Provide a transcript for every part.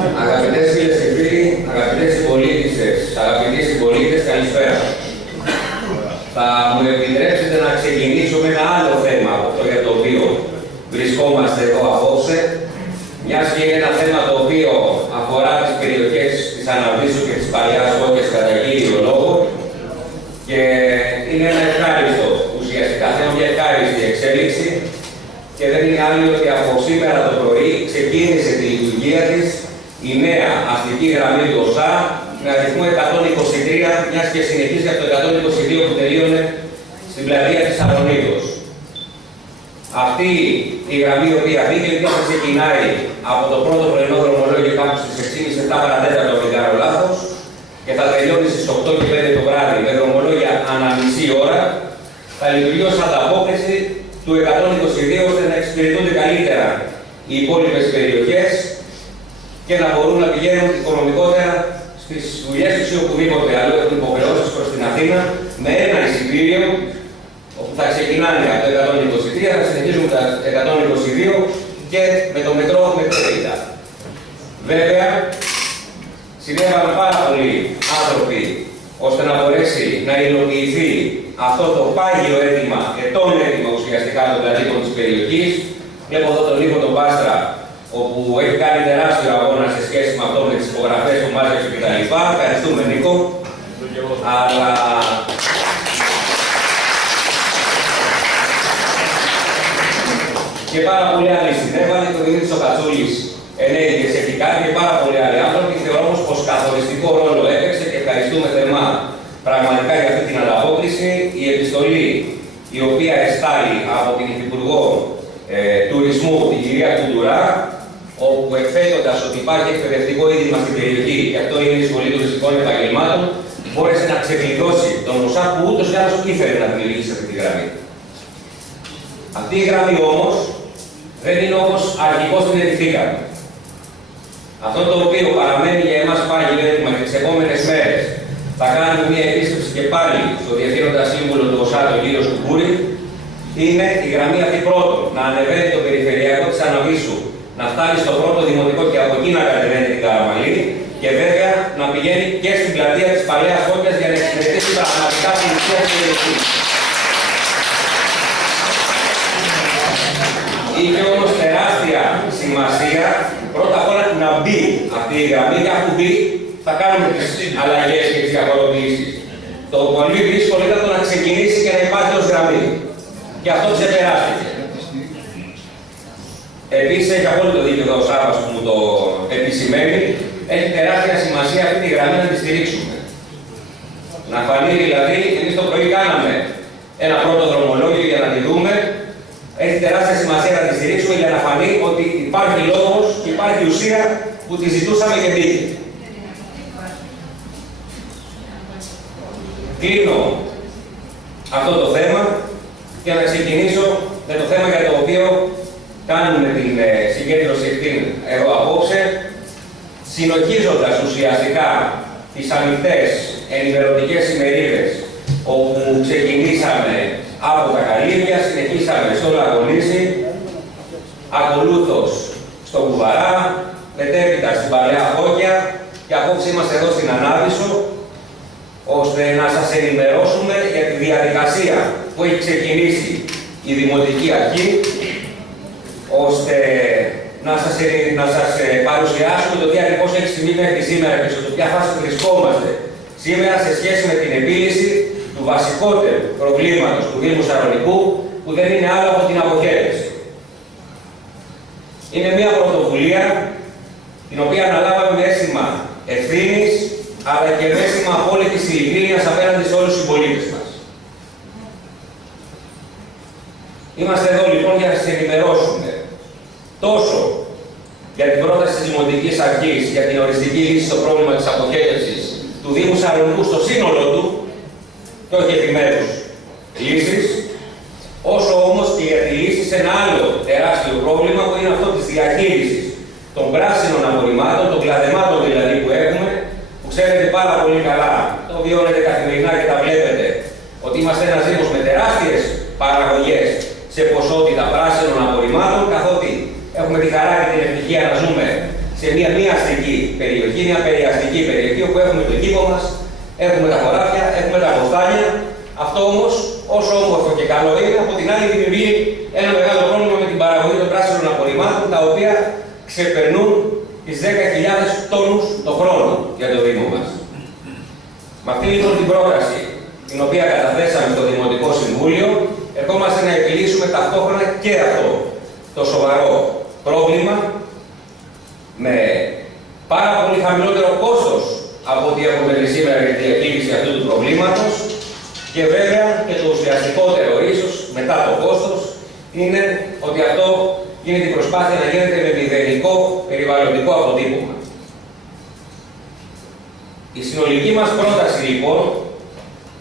Αγαπητές φίλες και φίλοι, αγαπητές συμπολίτησες, αγαπητοί συμπολίτες, καλησπέρα. Θα μου επιτρέψετε να ξεκινήσω με ένα άλλο θέμα από αυτό για το οποίο βρισκόμαστε εδώ απόψε, μιας και είναι ένα θέμα το οποίο αφορά τις περιοχές της Αναβίσου και της Παλαιάς Φώκιας κατά κύριο λόγο και είναι ένα ευχάριστο ουσιαστικά θέμα, μια ευχάριστη εξέλιξη και δεν είναι άλλη ότι από σήμερα το πρωί ξεκίνησε τη λειτουργία της η νέα αστική γραμμή του ΟΣΑ με αριθμό 123, μιας και συνεχίζει από το 122 που τελείωνε στην πλατεία της Σαλονίκος. Αυτή η γραμμή η οποία μπήκε θα ξεκινάει από το πρώτο πρωινό δρομολόγιο κάπου στις 6.30-7 παρατέταρτο, αν δεν κάνω λάθος, και θα τελειώνει στις 8 και 5 το βράδυ με δρομολόγια ανά μισή ώρα. Θα λειτουργεί ως ανταπόκριση του 122 ώστε να εξυπηρετούνται καλύτερα οι υπόλοιπες περιοχές και να μπορούν να πηγαίνουν οικονομικότερα στις δουλειές τους ή οπουδήποτε άλλο έχουν υποχρεώσεις προς την Αθήνα με ένα εισιτήριο όπου θα ξεκινάνε από το 123, θα συνεχίζουν τα 122 και με το μετρό μετρητά. Βέβαια, συνέβαλαν πάρα πολλοί άνθρωποι ώστε να μπορέσει να υλοποιηθεί αυτό το πάγιο αίτημα, ετών αίτημα ουσιαστικά των κατοίκων της περιοχής. Βλέπω εδώ τον Νίκο τον Πάστρα, όπου έχει κάνει τεράστιο αγώνα σε σχέση με αυτό, με τις υπογραφές που μάζεψε κτλ. Ευχαριστούμε, Νίκο. Αλλά και πάρα πολλοί άλλοι συνέβαλαν, και ο Δημήτρης ο Κατσούλης ενέργειε σχετικά και πάρα πολλοί άλλοι άνθρωποι. Θεωρώ όμως πως καθοριστικό ρόλο έπαιξε και ευχαριστούμε θερμά πραγματικά για αυτή την ανταπόκριση. Η επιστολή η οποία εστάλει από την Υφυπουργό Τουρισμού, την κυρία Κουντουρά, όπου εκθέτοντας ότι υπάρχει εκπαιδευτικό ίδρυμα στην περιοχή και αυτό είναι η Σχολή Τουριστικών Επαγγελμάτων, μπόρεσε να ξεκλειδώσει τον ΟΣΑ που ούτως ή άλλως ήθελε να δημιουργήσει αυτή τη γραμμή. Αυτή η γραμμή όμως δεν είναι όπως αρχικώς την ετηθήκαμε. Αυτό το οποίο παραμένει για εμάς πάγιο έτοιμα και τις επόμενες μέρες θα κάνουμε μια επίσκεψη και πάλι στο Διευθύνοντα Σύμβουλο του ΟΣΑ, τον κύριο Σκουπούρη, είναι η γραμμή αυτή πρώτον να ανεβαίνει το περιφερειακό της Αναβίσου, να φτάνει στο πρώτο δημοτικό και από εκεί να κατεβαίνει την Καραμαλή και βέβαια να πηγαίνει και στην πλατεία της Παλαιάς Φώκιας για να εξυπηρετήσει πραγματικά την ουσία της περιοχής. Είχε όμως τεράστια σημασία πρώτα απ' όλα να μπει αυτή η γραμμή και αφού μπει θα κάνουμε τις αλλαγές και τις διαφοροποιήσεις. Το πολύ δύσκολο ήταν το να ξεκινήσει και να υπάρχει ως γραμμή. Και αυτό ξεπεράστηκε. Επίσης έχει απόλυτο δίκιο εδώ ο Σάββας που μου το επισημαίνει. Έχει τεράστια σημασία αυτή τη γραμμή να τη στηρίξουμε. Να φανεί δηλαδή, εμείς το πρωί κάναμε ένα πρώτο δρομολόγιο για να τη δούμε. Έχει τεράστια σημασία να τη στηρίξουμε για να φανεί ότι υπάρχει λόγος και υπάρχει ουσία που τη ζητούσαμε και μπήκε. Κλείνω αυτό το θέμα και να ξεκινήσω με το θέμα για το οποίο κάνουμε την συγκέντρωση ευθύν εδώ απόψε, συνοχίζοντας ουσιαστικά τις ανοιχτές ενημερωτικές ημερίδες όπου ξεκινήσαμε από τα Καλύβια, συνεχίσαμε στο Λαγονίσι, ακολούθως στο Κουβαρά, μετέπειτα στην Παλαιά Φώκια και απόψε είμαστε εδώ στην Ανάβησο, ώστε να σας ενημερώσουμε για τη διαδικασία που έχει ξεκινήσει η Δημοτική Αρχή, ώστε να σας παρουσιάσουμε το τι ακριβώς έχει συμβεί μέχρι σήμερα και στο ποια φάση βρισκόμαστε σήμερα σε σχέση με την επίλυση του βασικότερου προβλήματος του Δήμου Σαλονικού, που δεν είναι άλλο από την αποχέτευση. Είναι μια πρωτοβουλία την οποία αναλάβαμε με αίσθημα ευθύνης, αλλά και με αίσθημα απόλυτης ειλικρίνειας απέναντι σε όλους τους συμπολίτες μας. Είμαστε εδώ λοιπόν για να σας ενημερώσουμε τόσο για την πρόταση της Δημοτικής Αρχής για την οριστική λύση στο πρόβλημα της αποχέτευσης του Δήμου Σαλονικού στο σύνολο του και όχι επιμέρους λύσεις, όσο όμως και για τη λύση σε ένα άλλο τεράστιο πρόβλημα που είναι αυτό της διαχείρισης των πράσινων απορριμμάτων, των κλαδεμάτων δηλαδή που έχουμε, που ξέρετε πάρα πολύ καλά, το βιώνετε καθημερινά και τα βλέπετε, ότι είμαστε ένας Δήμος με τεράστιες παραγωγές σε ποσότητα πράσινων απορριμμάτων, καθότι έχουμε τη χαρά και την ευτυχία να ζούμε σε μια μη αστική περιοχή, μια περιαστική περιοχή, όπου έχουμε τον κήπο μας, έχουμε τα χωράφια, έχουμε τα κοστάλια. Αυτό όμως, όσο όμορφο και καλό είναι, από την άλλη δημιουργεί ένα μεγάλο πρόβλημα με την παραγωγή των πράσινων απορριμμάτων, τα οποία ξεπερνούν τις 10.000 τόνους το χρόνο για το Δήμο μας. Με αυτή λοιπόν την πρόταση, την οποία καταθέσαμε στο Δημοτικό Συμβούλιο, ερχόμαστε να επιλύσουμε ταυτόχρονα και αυτό το σοβαρό πρόβλημα με πάρα πολύ χαμηλότερο κόστος από ό,τι έχουμε σήμερα για τη επίλυση αυτού του προβλήματος, και βέβαια και το ουσιαστικότερο ίσως μετά το κόστος είναι ότι αυτό γίνεται η προσπάθεια να γίνεται με μηδενικό περιβαλλοντικό αποτύπωμα. Η συνολική μας πρόταση λοιπόν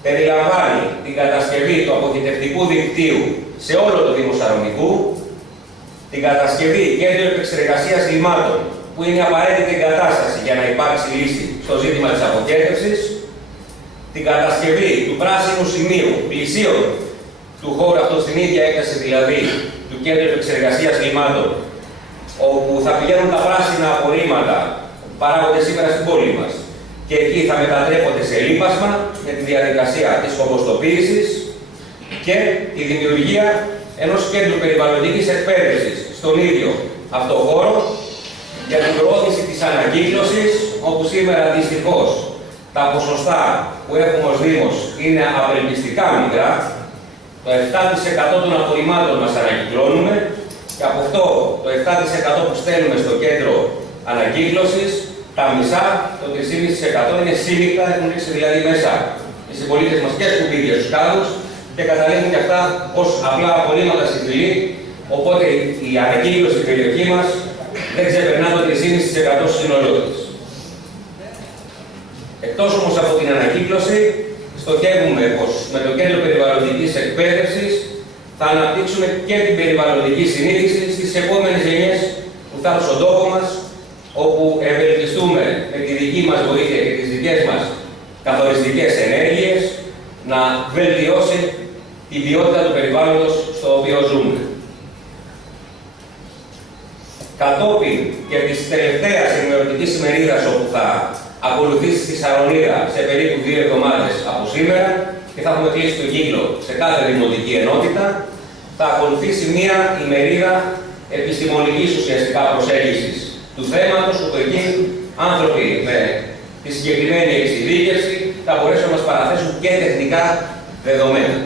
περιλαμβάνει την κατασκευή του αποχετευτικού δικτύου σε όλο το Δήμο Σαλονικού, την κατασκευή κέντρου επεξεργασίας λιμάτων, που είναι απαραίτητη εγκατάσταση για να υπάρξει λύση στο ζήτημα της αποχέτευσης, την κατασκευή του πράσινου σημείου πλησίων του χώρου αυτό στην ίδια έκταση δηλαδή του κέντρου επεξεργασίας λιμάτων, όπου θα πηγαίνουν τα πράσινα απορρίμματα που παράγονται σήμερα στην πόλη μας και εκεί θα μετατρέπονται σε λίπασμα με τη διαδικασία της κομποστοποίησης, και τη δημιουργία ενός κέντρου περιβαλλοντικής εκπαίδευσης στον ίδιο αυτό χώρο για την προώθηση της ανακύκλωσης, όπου σήμερα δυστυχώς τα ποσοστά που έχουμε ως Δήμος είναι απελπιστικά μικρά. Το 7% των απορριμμάτων μας ανακυκλώνουμε, και από αυτό το 7% που στέλνουμε στο κέντρο ανακύκλωσης, τα μισά, το 3,5% είναι σύλληπτα, έχουν ρίξει δηλαδή μέσα οι συμπολίτες μας και σκουπίδια στους κάδους και καταλήγουν και αυτά ως απλά απορρίμματα στη φυλή, οπότε η ανακύκλωση στην περιοχή μας δεν ξεπερνά το 3,5% στο σύνολό της. Εκτός όμως από την ανακύκλωση, στοχεύουμε πως με το κέντρο περιβαλλοντικής εκπαίδευσης θα αναπτύξουμε και την περιβαλλοντική συνείδηση στις επόμενες γενιές που θα έρθουν στον τόπο μας, όπου ευελπιστούμε με τη δική μας βοήθεια και τις δικές μας καθοριστικές ενέργειες να βελτιώσει την ποιότητα του περιβάλλοντος στο οποίο ζούμε. Κατόπιν και της τελευταίας ενημερωτικής ημερίδας, όπου θα ακολουθήσει στη Σαλονίδα σε περίπου 2 εβδομάδες από σήμερα και θα έχουμε κλείσει τον κύκλο σε κάθε δημοτική ενότητα, θα ακολουθήσει μία ημερίδα επιστημονικής ουσιαστικά προσέγγισης του θέματος, όπου εκεί άνθρωποι με τη συγκεκριμένη εξειδίκευση θα μπορέσουν να μας παραθέσουν και τεχνικά δεδομένα.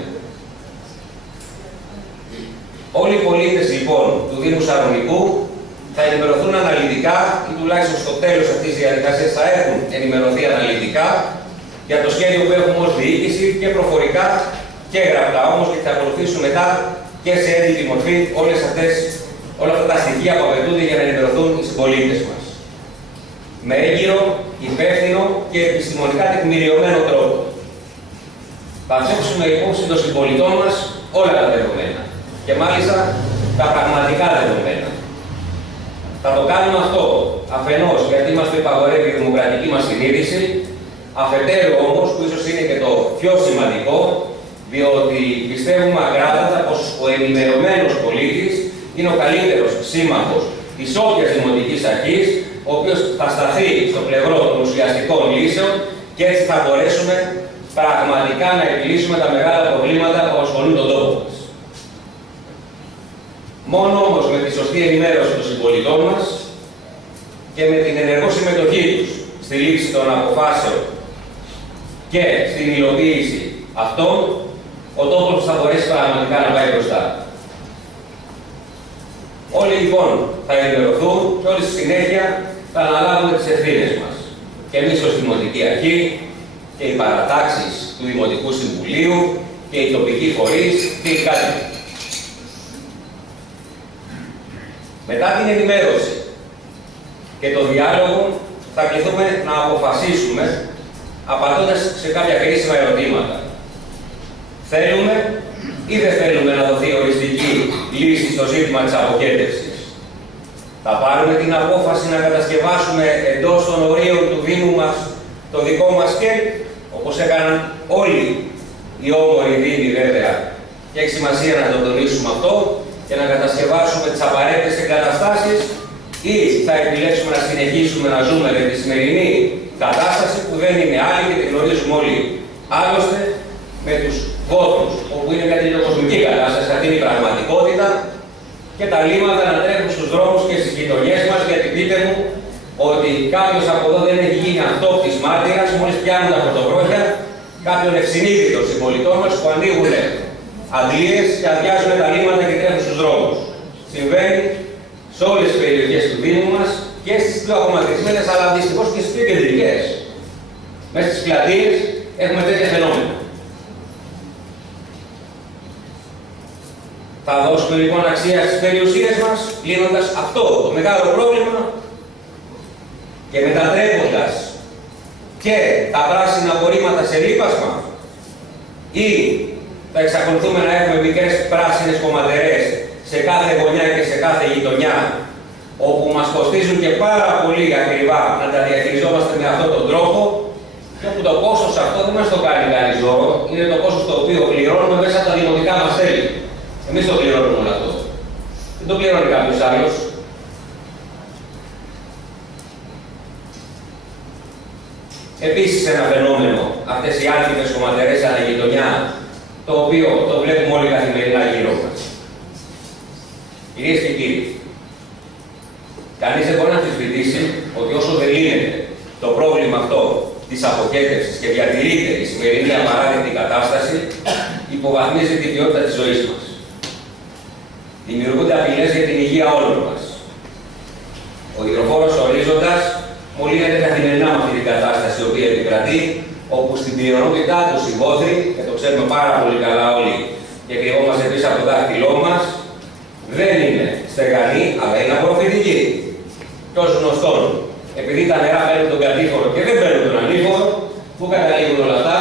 Όλοι οι πολίτες λοιπόν του Δήμου Σαλονικού θα ενημερωθούν αναλυτικά, ή τουλάχιστον στο τέλος αυτής της διαδικασίας θα έχουν ενημερωθεί αναλυτικά για το σχέδιο που έχουμε ως διοίκηση, και προφορικά και γραπτά όμως, και θα ακολουθήσουν μετά και σε έντυπη μορφή όλα αυτά τα στοιχεία που απαιτούνται για να ενημερωθούν οι συμπολίτες μας. Με έγκυρο, υπεύθυνο και επιστημονικά τεκμηριωμένο τρόπο. Θα θέσουμε υπόψη των συμπολιτών μας όλα τα δεδομένα, και μάλιστα τα πραγματικά δεδομένα. Θα το κάνουμε αυτό αφενός γιατί μας το υπαγορεύει η δημοκρατική μας συνείδηση, αφετέρου όμως, που ίσως είναι και το πιο σημαντικό, διότι πιστεύουμε ακράδαντα πως ο ενημερωμένος πολίτης είναι ο καλύτερος σύμμαχος της όποιας δημοτικής αρχής, ο οποίος θα σταθεί στο πλευρό των ουσιαστικών λύσεων, και έτσι θα μπορέσουμε πραγματικά να επιλύσουμε τα μεγάλα προβλήματα που ασχολούν τον τόπο μας. Μόνο όμως με τη σωστή ενημέρωση των συμπολιτών μας και με την ενεργό συμμετοχή τους στη λήψη των αποφάσεων και στην υλοποίηση αυτών, ο τόπος θα μπορέσει πραγματικά να πάει μπροστά. Όλοι λοιπόν θα ενημερωθούν και όλοι στη συνέχεια θα αναλάβουμε τις ευθύνες μας. Και εμείς ως Δημοτική Αρχή και οι παρατάξεις του Δημοτικού Συμβουλίου και οι τοπικοί φορείς και οι κάτοικοι. Μετά την ενημέρωση και το διάλογο θα κληθούμε να αποφασίσουμε απαντώντας σε κάποια κρίσιμα ερωτήματα. Θέλουμε ή δεν θέλουμε να δοθεί οριστική λύση στο ζήτημα της αποχέτευσης? Θα πάρουμε την απόφαση να κατασκευάσουμε εντός των ορίων του Δήμου μας το δικό μας ΚΕΠ, όπως έκαναν όλοι οι όμοροι Δήμοι βέβαια, και έχει σημασία να το τονίσουμε αυτό, και να κατασκευάσουμε τις απαραίτητες εγκαταστάσεις, ή θα επιλέξουμε να συνεχίσουμε να ζούμε με τη σημερινή κατάσταση που δεν είναι άλλη και τη γνωρίζουμε όλοι. Άλλωστε, με τους βόθρους, όπου είναι μια τελειοκοσμική κατάσταση, αυτή είναι η πραγματικότητα, και τα λίμματα να τρέχουν στους δρόμους και στις γειτονιές μας, γιατί πείτε μου ότι κάποιος από εδώ δεν έχει γίνει αυτόπτης μάρτυρας, μόλις πιάνουν τα πρωτοβρόχια κάποιων ευσυνείδητων συμπολιτών μας που ανοίγουν αντλίες και αδειάζουν τα λίμματα και τρέχουν στους δρόμους. Συμβαίνει σε όλες τις περιοχές του Δήμου μας και στις πιο απομακρυσμένες, αλλά δυστυχώς και στις πιο κεντρικές. Μέσα στις πλατείες έχουμε τέτοια φαινόμενα. Θα δώσουμε λοιπόν αξία στις περιουσίες μας, λύνοντας αυτό το μεγάλο πρόβλημα και μετατρέποντας και τα πράσινα απορρίμματα σε λίπασμα, ή θα εξακολουθούμε να έχουμε μικρές πράσινες κομματερές σε κάθε γωνιά και σε κάθε γειτονιά, όπου μας κοστίζουν και πάρα πολύ ακριβά να τα διαχειριζόμαστε με αυτόν τον τρόπο, και όπου το κόστος αυτό δεν μας το κάνει κανείς δώρο, είναι το κόστος το οποίο πληρώνουμε μέσα από τα δημοτικά μας τέλη. Εμείς το πληρώνουμε όλο αυτό. Δεν το πληρώνει κάποιος άλλος. Επίσης ένα φαινόμενο, αυτές οι άτυπες κομματερές αναγειτονιά, το οποίο το βλέπουμε όλοι καθημερινά γύρω μας. Κυρίες και κύριοι, κανείς δεν μπορεί να αμφισβητήσει ότι όσο δεν λύνεται το πρόβλημα αυτό της αποκέντρευσης και διατηρείται η σημερινή απαράδεκτη κατάσταση, υποβαθμίζει την ποιότητα της ζωής μας. Δημιουργούνται απειλές για την υγεία όλων μας. Ο υδροφόρος ορίζοντας μολύνεται καθημερινά με αυτή την κατάσταση η οποία επικρατεί, όπου στην πλειονότητά τους οι βόθροι, και το ξέρουμε πάρα πολύ καλά όλοι και κρυβόμαστε πίσω από το δάχτυλό μας, δεν είναι στεγανοί, αλλά είναι απορροφητικοί. Και ως γνωστόν, επειδή τα νερά παίρνουν τον κατήφορο και δεν παίρνουν τον ανήφορο, πού καταλήγουν όλα αυτά?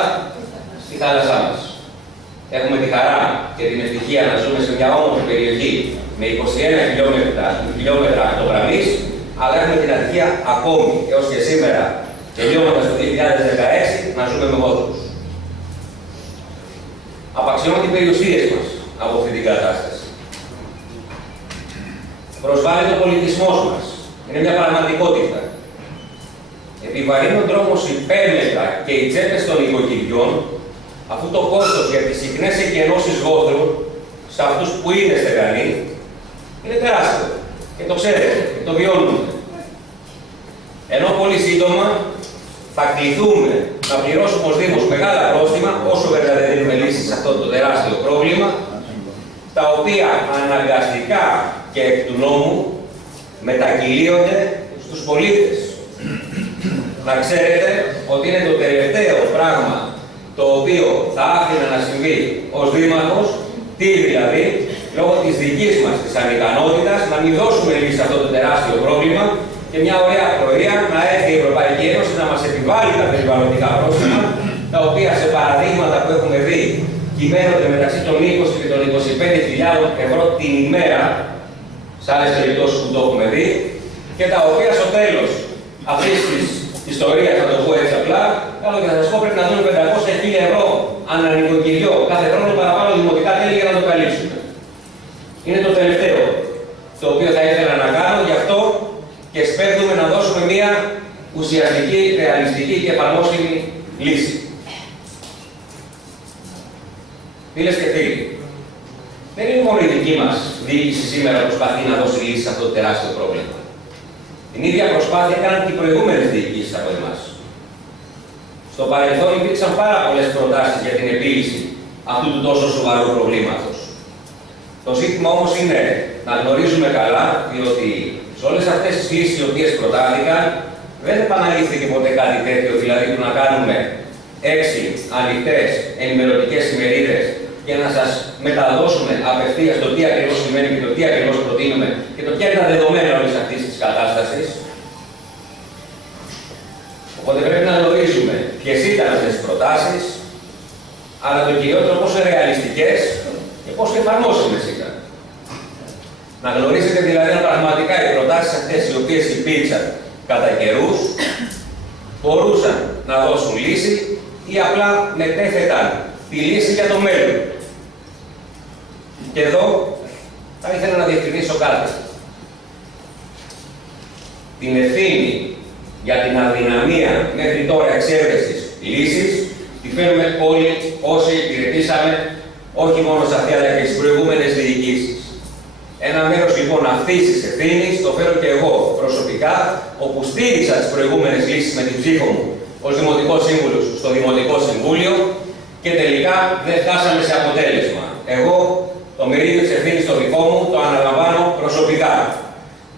Στη θάλασσά μας. Έχουμε τη χαρά και την ευτυχία να ζούμε σε μια όμορφη περιοχή με 21 χιλιόμετρα ακτογραμμής, αλλά έχουμε την ατυχία ακόμη έως και σήμερα, τελειώνοντας το 2016, να ζούμε με βόθρους. Απαξιώνουν οι περιουσίες μας από αυτή την κατάσταση. Προσβάλλει ο πολιτισμός μας. Είναι μια πραγματικότητα. Επιβαρύνει ο δρόμος υπέρμετρα και οι τσέπες των οικοκυριών, αφού το κόστος για τις συχνές εκενώσεις βόθρου σε αυτούς που είναι στεγανοί είναι τεράστιο. Και το ξέρετε, και το βιώνουμε. Ενώ πολύ σύντομα θα κληθούμε να πληρώσουμε ως Δήμος μεγάλα πρόστιμα, όσο βέβαια δεν δίνουμε λύσεις σε αυτό το τεράστιο πρόβλημα, τα οποία αναγκαστικά και εκ του νόμου μετακυλίονται στους πολίτες. Να ξέρετε ότι είναι το τελευταίο πράγμα το οποίο θα άφηνα να συμβεί ως Δήμαρχος, τι δηλαδή, λόγω της δικής μας της ανικανότητας, να μην δώσουμε λύση σε αυτό το τεράστιο πρόβλημα και μια ωραία πρωία να έρθει η Ευρωπαϊκή Ένωση να μας επιβάλλει τα περιβαλλοντικά πρόστιμα, τα οποία σε παραδείγματα που έχουμε δει κυμαίνονται μεταξύ των 20 και των 25.000 ευρώ την ημέρα, σε άλλες περιπτώσεις που το έχουμε δει, και τα οποία στο τέλος αυτής της ιστορίας, να το πω έτσι απλά, καλό και θα σας πω, πρέπει να δούμε 500.000 ευρώ ανά νοικοκυριό κάθε χρόνο παραπάνω δημοτικά τέλη για να το καλύψουμε. Είναι το τελευταίο το οποίο θα ήθελα να κάνω, γι' αυτό και σπέβδουμε να δώσουμε μια ουσιαστική, ρεαλιστική και εφαρμόσιμη λύση. Φίλες και φίλοι, δεν είναι μόνο η δική μας διοίκηση σήμερα που προσπαθεί να δώσει λύση σε αυτό το τεράστιο πρόβλημα. Την ίδια προσπάθεια έκαναν και οι προηγούμενες διοικήσεις από εμάς. Στο παρελθόν υπήρξαν πάρα πολλές προτάσεις για την επίλυση αυτού του τόσο σοβαρού προβλήματος. Το ζήτημα όμως είναι να γνωρίζουμε καλά, διότι σε όλες αυτές τις λύσεις οι οποίες προτάθηκαν δεν επαναλήφθηκε ποτέ κάτι τέτοιο, δηλαδή του να κάνουμε 6 ανοιχτές ενημερωτικές ημερίδες και να σας μεταδώσουμε απευθείας το τι ακριβώς σημαίνει και το τι ακριβώς προτείνουμε και το ποια είναι τα δεδομένα όλης αυτής της κατάστασης. Οπότε πρέπει να γνωρίζουμε ποιες ήταν αυτές τις προτάσεις, αλλά το κυριότερο πόσο ρεαλιστικές και πόσο εφαρμόσιμες ήταν. Να γνωρίζετε δηλαδή αν πραγματικά οι προτάσεις αυτές οι οποίες υπήρξαν κατά καιρούς μπορούσαν να δώσουν λύση ή απλά μετέθεταν τη λύση για το μέλλον. Και εδώ θα ήθελα να διευκρινίσω κάτι. την ευθύνη για την αδυναμία μέχρι τώρα εξέβρεσης λύσης τη φέρουμε όλοι όσοι υπηρετήσαμε όχι μόνο σε αυτή αλλά και στις προηγούμενες διοικήσεις. Ένα μέρος λοιπόν αυτής της ευθύνης το φέρω και εγώ προσωπικά, όπου στήριξα τις προηγούμενες λύσεις με την ψήφο μου ως Δημοτικός Σύμβουλος στο Δημοτικό Συμβούλιο και τελικά δεν φτάσαμε σε αποτέλεσμα. Εγώ το μερίδιο της ευθύνης το δικό μου το αναλαμβάνω προσωπικά.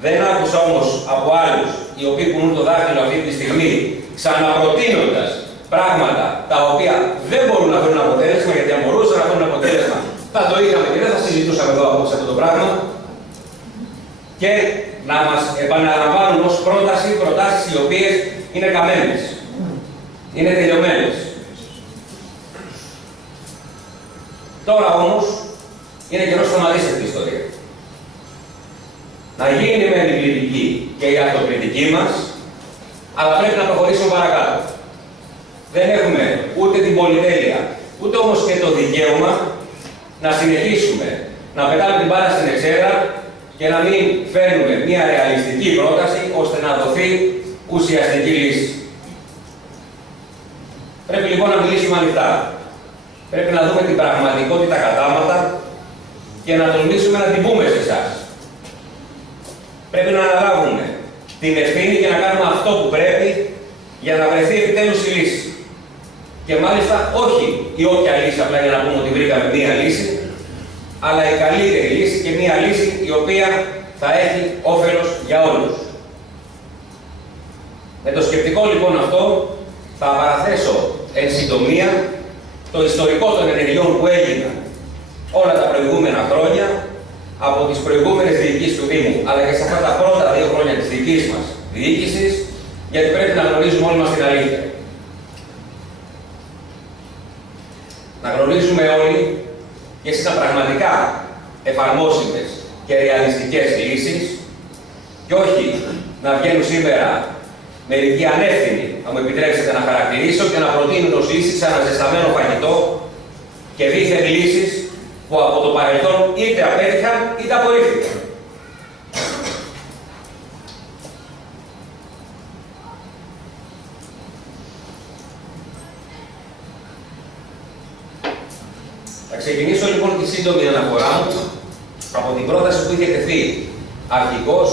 Δεν άκουσα όμως από άλλους οι οποίοι κουνούν το δάχτυλο αυτή τη στιγμή ξαναπροτείνοντας πράγματα τα οποία δεν μπορούν να φέρουν αποτέλεσμα, γιατί αν μπορούσαν να φέρουν αποτέλεσμα θα το είχαμε και δεν θα συζητούσαμε εδώ απόψε αυτό το πράγμα, και να μας επαναλαμβάνουν ως πρόταση προτάσεις οι οποίες είναι καμένες, είναι τελειωμένες. Τώρα όμως είναι καιρός να σταματήσει αυτή η ιστορία. Να γίνει με την κριτική και η αυτοκριτική μας, αλλά πρέπει να προχωρήσουμε παρακάτω. Δεν έχουμε ούτε την πολυτέλεια, ούτε όμως και το δικαίωμα να συνεχίσουμε να πετάμε την μπάλα στην εξέδρα και να μην φέρνουμε μια ρεαλιστική πρόταση ώστε να δοθεί ουσιαστική λύση. Πρέπει λοιπόν να μιλήσουμε ανοιχτά. Πρέπει να δούμε την πραγματικότητα κατάματα και να τολμήσουμε να την πούμε σε εσάς. Πρέπει να αναλάβουμε την ευθύνη και να κάνουμε αυτό που πρέπει για να βρεθεί επιτέλους η λύση. Και μάλιστα όχι η όποια λύση, απλά για να πούμε ότι βρήκαμε μία λύση, αλλά η καλύτερη λύση και μία λύση η οποία θα έχει όφελος για όλους. Με το σκεπτικό λοιπόν αυτό θα παραθέσω εν συντομία το ιστορικό των ενεργειών που έγιναν όλα τα προηγούμενα χρόνια από τις προηγούμενες διοικήσεις του Δήμου, αλλά και σε αυτά τα πρώτα 2 χρόνια της δικής μας διοίκησης, γιατί πρέπει να γνωρίζουμε όλοι μας την αλήθεια. Να γνωρίζουμε όλοι ποιες ήταν πραγματικά εφαρμόσιμες και ρεαλιστικές λύσεις και όχι να βγαίνουν σήμερα μερικοί ανεύθυνοι, θα μου επιτρέψετε να χαρακτηρίσω, και να προτείνουν ως λύσεις ένα ζεσταμένο φαγητό και δίθεν λύσεις που από το παρελθόν είτε απέτυχαν είτε απορρίφθηκαν. Θα ξεκινήσω λοιπόν τη σύντομη αναφορά μου από την πρόταση που είχε τεθεί αρχικώς,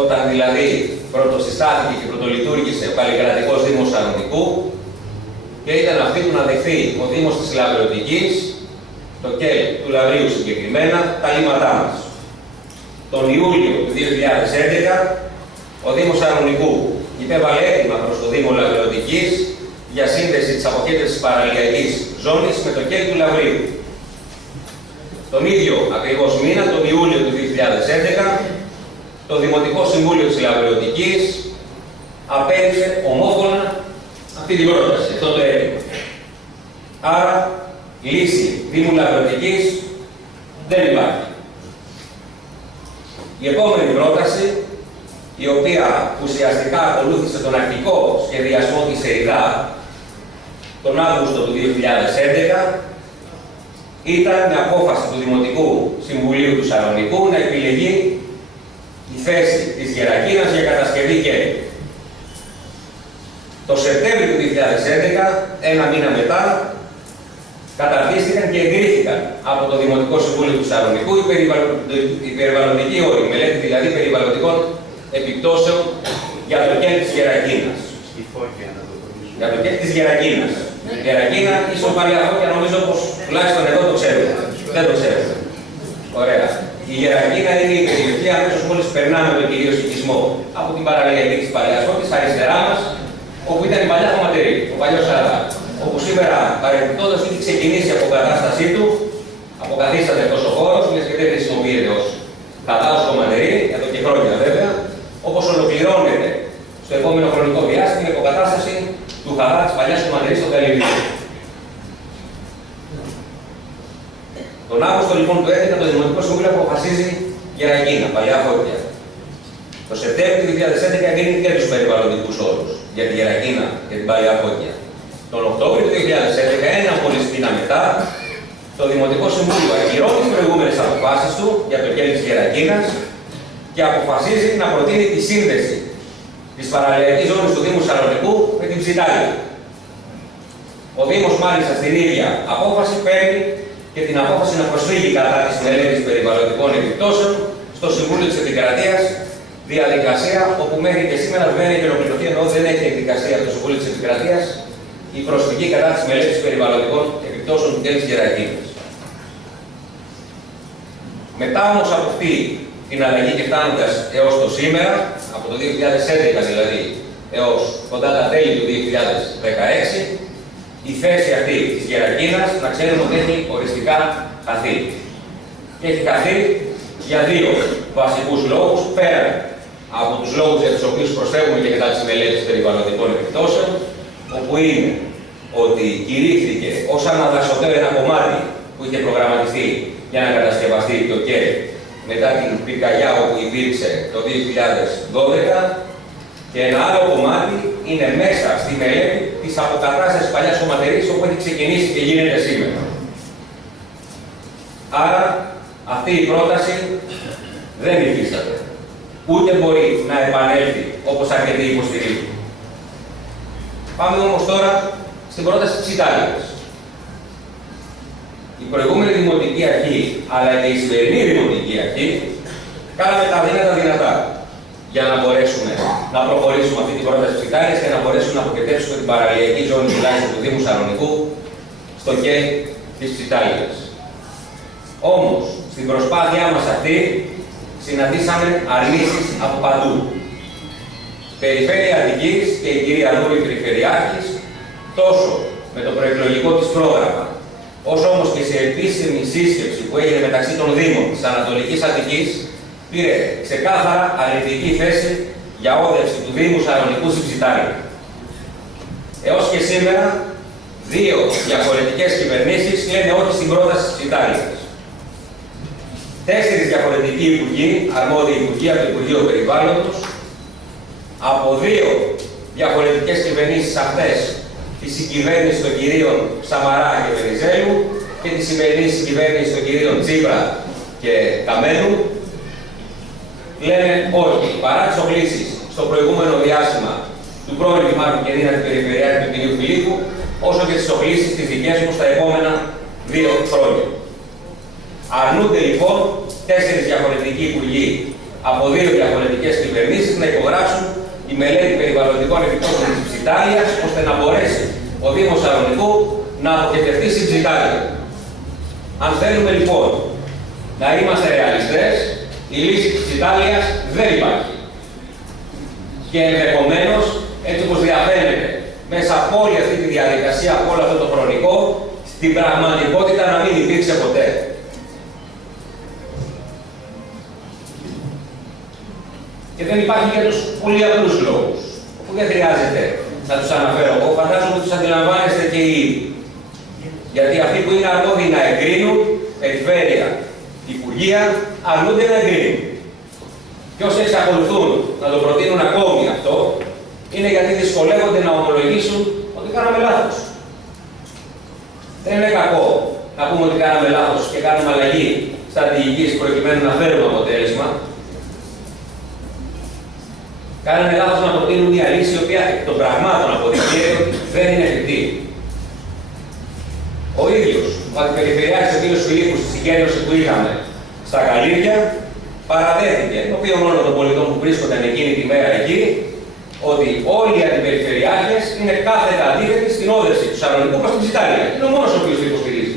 όταν δηλαδή πρωτοσυστάθηκε και πρωτολειτουργήσε ο καλλικρατικός Δήμος Σαλονικού, και ήταν αυτή του να δεχθεί ο Δήμος της Λαβρεωτικής, το ΚΕΛ του Λαβρίου συγκεκριμένα, τα λύματά μας. Τον Ιούλιο του 2011, ο Δήμος Σαλονικού υπέβαλε έτοιμα προς το Δήμο Λαβρεωτικής για σύνδεση της αποχέτευσης παραλιακής ζώνης με το ΚΕΛ του Λαβρίου. Τον ίδιο ακριβώς μήνα, τον Ιούλιο του 2011, το Δημοτικό Συμβούλιο της Λαβρεωτικής απέριψε ομόφωνα αυτή την πρόταση, αυτό το αίτημα. Άρα, λύση Δήμου Λαβρεωτικής δεν υπάρχει. Η επόμενη πρόταση, η οποία ουσιαστικά ακολούθησε τον αρχικό σχεδιασμό της ΕΙΔΑ τον Αύγουστο του 2011, ήταν με απόφαση του Δημοτικού Συμβουλίου του Σαλονικού να επιλεγεί η θέση της Γερακίνας για κατασκευή ΚΕΛ. Το Σεπτέμβριο του 2011, ένα μήνα μετά, καταρτίστηκαν και εγκρίθηκαν από το Δημοτικό Συμβούλιο του Σαλονικού η περιβαλλοντική όρη, μελέτη δηλαδή περιβαλλοντικών επιπτώσεων για το ΚΕΛ της Γερακίνας. Για το ΚΕΛ της Γερακίνας. Η Γερακίνα, ίσως παλιά φώκια, νομίζω πως τουλάχιστον εδώ το ξέρουμε. Δεν το ξέρουμε. Ωραία. Η Γερακίνα είναι η περιοχή αμέσως μόλις περνάμε τον κυρίως οικισμό από την παραλιακή της Παλαιάς Φώκης, αριστερά μας, όπου ήταν η παλιά χωματερή, ο παλιός Σαρδά. Όπου σήμερα παρεμπιπτόντως είχε ξεκινήσει η αποκατάστασή του, αποκαθίσταται αυτός ο χώρος, λες και δεν χρησιμοποιείται ως κατάλληλος χωματερή, εδώ και χρόνια βέβαια, όπως ολοκληρώνεται στο επόμενο χρονικό διάστημα η αποκατάσταση του Χαδά της παλιάς χωματερής στο Καλυβίδι. Τον Αύγουστο λοιπόν του 2011 το Δημοτικό Συμβούλιο αποφασίζει Γερακίνα, παλιά Φώκια. Το Σεπτέμβριο του 2011 εγκρίνει και τους περιβαλλοντικούς όρους για τη Γερακίνα και την παλιά Φώκια. Τον Οκτώβριο του 2011, ένα μόλις μήνα μετά, το Δημοτικό Συμβούλιο ακυρώνει τις προηγούμενες αποφάσεις του για το ΚΕΛ της Γερακίνας και αποφασίζει να προτείνει τη σύνδεση της παραλιακής ζώνης του Δήμου Θεσσαλονικού με την Ψιτάλη. Ο Δήμος μάλιστα στην ίδια απόφαση παίρνει και την απόφαση να προσφύγει κατά της μελέτης περιβαλλοντικών επιπτώσεων στο Συμβούλιο της Επικρατείας, διαδικασία όπου μέχρι και σήμερα δεν έχει ολοκληρωθεί, ενώ δεν έχει εκδικαστεί από το Συμβούλιο της Επικρατείας η προσφυγή κατά της μελέτης περιβαλλοντικών επιπτώσεων του τέλους Γερακίνης. Μετά όμως από αυτή την αλλαγή και φτάνοντας έως το σήμερα, από το 2011 δηλαδή έως κοντά τα τέλη του 2016, η θέση αυτή της Γερακίνας να ξέρουμε ότι έχει οριστικά χαθεί. Και έχει χαθεί για δύο βασικούς λόγους, πέρα από τους λόγους για τους οποίους προσφεύγουμε και μετά τις μελέτες περιβαλλοντικών επιπτώσεων, όπου είναι ότι κηρύχθηκε ως αναδασωτέο ένα κομμάτι που είχε προγραμματιστεί για να κατασκευαστεί το ΚΕΡ μετά την πυρκαγιά όπου υπήρξε το 2012, και ένα άλλο κομμάτι είναι μέσα στη μελέτη της αποκατάστασης της παλιάς χωματερής όπου έχει ξεκινήσει και γίνεται σήμερα. Άρα αυτή η πρόταση δεν υφίσταται. Ούτε μπορεί να επανέλθει όπως αρκετοί υποστηρίζουν. Πάμε όμως τώρα στην πρόταση της Ιταλίας. Η προηγούμενη Δημοτική Αρχή, αλλά και η σημερινή Δημοτική Αρχή, κάναμε τα δυνατά για να μπορέσουμε να προχωρήσουμε αυτή την πρόταση της Ιταλίας και να μπορέσουμε να αποκεντρώσουμε την παραλιακή ζώνη τουλάχιστον του Δήμου Θεσσαλονικού στο ΚΕΙ της Ιταλίας. Όμως, στην προσπάθειά μας αυτή, συναντήσαμε αρνήσεις από παντού. Περιφέρεια Αττικής και η κυρία Δούρη Περιφερειάρχης, τόσο με το προεκλογικό της πρόγραμμα, όσο όμως και σε επίσημη σύσκεψη που έγινε μεταξύ των Δήμων της Ανατολικής Αττικής, πήρε ξεκάθαρα αρνητική θέση για όδευση του Δήμου Θεσσαλονικού στην Ψιτάλη. Έως και σήμερα, δύο διαφορετικές κυβερνήσεις λένε όχι στην πρόταση της Ψιτάλης. 4 διαφορετικοί υπουργοί, αρμόδιοι υπουργοί από το Υπουργείο Περιβάλλοντος, από 2 διαφορετικές κυβερνήσεις αυτές, τη συγκυβέρνηση των κυρίων Σαμαρά και Βενιζέλου και τη σημερινή συγκυβέρνηση των κυρίων Τσίπρα και Καμένου, λένε ότι παρά τις οχλήσεις στο προηγούμενο διάστημα του πρώην Δημάρχου και δύνατη Περιφερειάρχη του κ. Φιλίππου, όσο και τις οχλήσεις τις δικές μου στα επόμενα 2 χρόνια. Αρνούνται λοιπόν 4 διαφορετικοί υπουργοί από 2 διαφορετικές κυβερνήσεις να υπογράψουν η μελέτη περιβαλλοντικών επιπτώσεων της Ψιτάλιας, ώστε να μπορέσει ο Δήμος Θεσσαλονικού να αποκεντρευτεί στην Ψιτάλια. Αν θέλουμε λοιπόν να είμαστε ρεαλιστές, η λύση της Ψιτάλιας δεν υπάρχει. Και ενδεχομένως, έτσι όπως διαφαίνεται, μέσα από όλη αυτή τη διαδικασία, από όλο αυτό το χρονικό, στην πραγματικότητα να μην υπήρξε ποτέ. Και δεν υπάρχει για τους πολύ απλούς λόγους, που δεν χρειάζεται να τους αναφέρω εγώ, φαντάζομαι ότι τους αντιλαμβάνεστε και οι ίδιοι. Γιατί αυτοί που είναι αρμόδιοι να εγκρίνουν, περιφέρεια, υπουργεία, αρνούνται να εγκρίνουν. Και όσοι εξακολουθούν να το προτείνουν ακόμη αυτό, είναι γιατί δυσκολεύονται να ομολογήσουν ότι κάναμε λάθος. Δεν είναι κακό να πούμε ότι κάναμε λάθος και κάνουμε αλλαγή στρατηγικής προκειμένου να φέρουμε αποτέλεσμα. Κάναμε λάθος να προτείνουν μια λύση η οποία εκ των πραγμάτων αποδεικνύεται ότι δεν είναι εφικτή. Ο ίδιος ο Αντιπεριφερειάρχης ο κ. Φιλίππου στη συγκέντρωση που είχαμε στα Καλύβια παραδέχθηκε, ενώπιον όλων των πολιτών που βρίσκονταν εκείνη τη μέρα εκεί, ότι όλοι οι αντιπεριφερειάρχες είναι κάθετα αντίθετοι στην όδευση του Θεσσαλονικού προς την Ψιτάλια. Είναι ο μόνος ο οποίος το υποστηρίζει.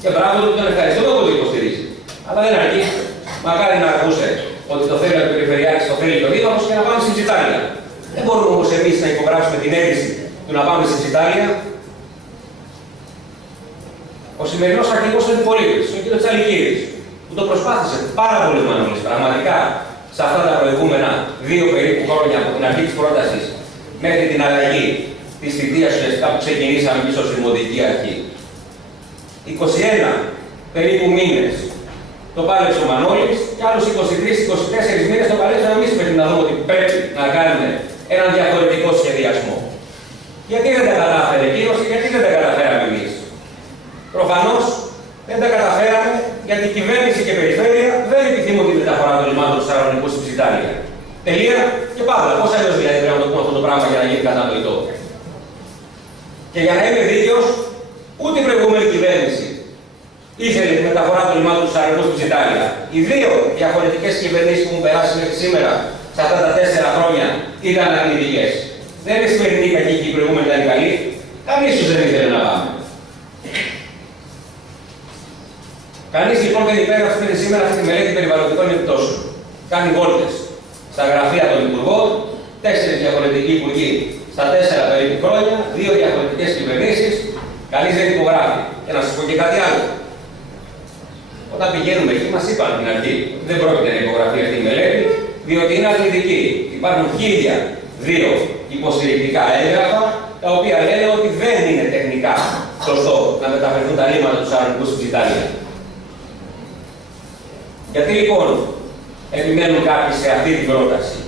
Και μπράβο του τον ευχαριστούμε που το υποστηρίζει. Αλλά δεν αρκεί. Μακάρι να ακούσε ότι το θέλει ο Περιφερειάρχης, το θέλει το Δήμαρχος και να πάμε στην Ψιτάλια. Δεν μπορούμε όμως εμείς να υπογράψουμε την αίτηση του να πάμε στην Ψιτάλια. Ο σημερινός αρχηγός της αντιπολίτευσης, ο κ. Τσαλικίδης, που το προσπάθησε πάρα πολύ νωρίς, πραγματικά, σε αυτά τα προηγούμενα 2 περίπου χρόνια από την αρχή της πρότασης μέχρι την αλλαγή της θητείας ουσιαστικά που ξεκινήσαμε πίσω στη Δημοτική Αρχή. 21 περίπου μήνες το πάλεψε ο Μανώλης και άλλους 23-24 μήνες το παλέψαμε εμείς μέχρι να δούμε ότι πρέπει να κάνουμε έναν διαφορετικό σχεδιασμό. Γιατί δεν τα κατάφερε εκείνος και γιατί δεν τα καταφέραμε εμείς. Προφανώς δεν τα καταφέραμε γιατί η κυβέρνηση και η περιφέρεια δεν επιθυμούν Τελεία και παύλα. Πώς αλλιώς δηλαδή πρέπει να το πούμε αυτό το πράγμα για να γίνει κατανοητό. Και για να είμαι δίκαιος, ούτε η προηγούμενη κυβέρνηση ήθελε τη μεταφορά του λιμάτου του Σαραγγού στην Ψιτάλια. Οι δύο διαφορετικές κυβερνήσεις που έχουν περάσει μέχρι σήμερα, σε αυτά τα 4 χρόνια, ήταν αρνητικές. Δεν είναι σημερινή κακή και η προηγούμενη ήταν καλή. Κανείς τους δεν ήθελε να πάμε. Κανείς λοιπόν δεν υπέγραψε μέχρι σήμερα αυτή τη μελέτη περιβαλλοντικών επιπτώσεων. Κάνει βόλτες στα γραφεία των υπουργών, 4 διαφορετικοί υπουργοί στα 4 περίπου χρόνια, 2 διαφορετικές κυβερνήσεις, κανείς δεν υπογράφει. Και να σας πω και κάτι άλλο. Όταν πηγαίνουμε εκεί, μας είπαν την αρχή δεν πρόκειται να υπογραφεί αυτή η μελέτη, διότι είναι αθλητική. Υπάρχουν 1002 υποστηρικτικά έγγραφα, τα οποία λένε ότι δεν είναι τεχνικά σωστό να μεταφερθούν τα λίμματα του Σαραγγού στην Ψιτάλια. Γιατί λοιπόν επιμένουν κάποιοι σε αυτή την πρόταση?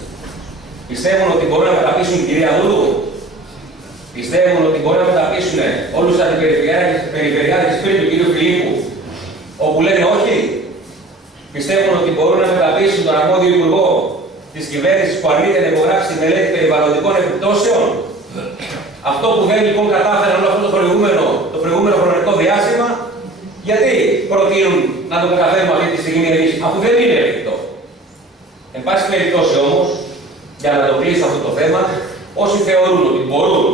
Πιστεύουν ότι μπορούν να μεταπίσουν την κυρία Δούδου? Πιστεύουν ότι μπορούν να μεταπίσουν όλους τους αντιπεριφερειάρχες πριν του κυρίου Φιλίππου, όπου λένε όχι? Πιστεύουν ότι μπορούν να μεταπίσουν τον αρμόδιο υπουργό της κυβέρνησης που αρνείται να υπογράψει τη μελέτη περιβαλλοντικών επιπτώσεων? Αυτό που δεν λοιπόν κατάφεραν όλο αυτό το προηγούμενο χρονικό διάστημα, γιατί προτείνουν να το καταφέρουμε αυτή τη στιγμή εμείς, αφού δεν είναι εφικτό? Εν πάση περιπτώσει όμως, για να το κλείσω αυτό το θέμα, όσοι θεωρούν ότι μπορούν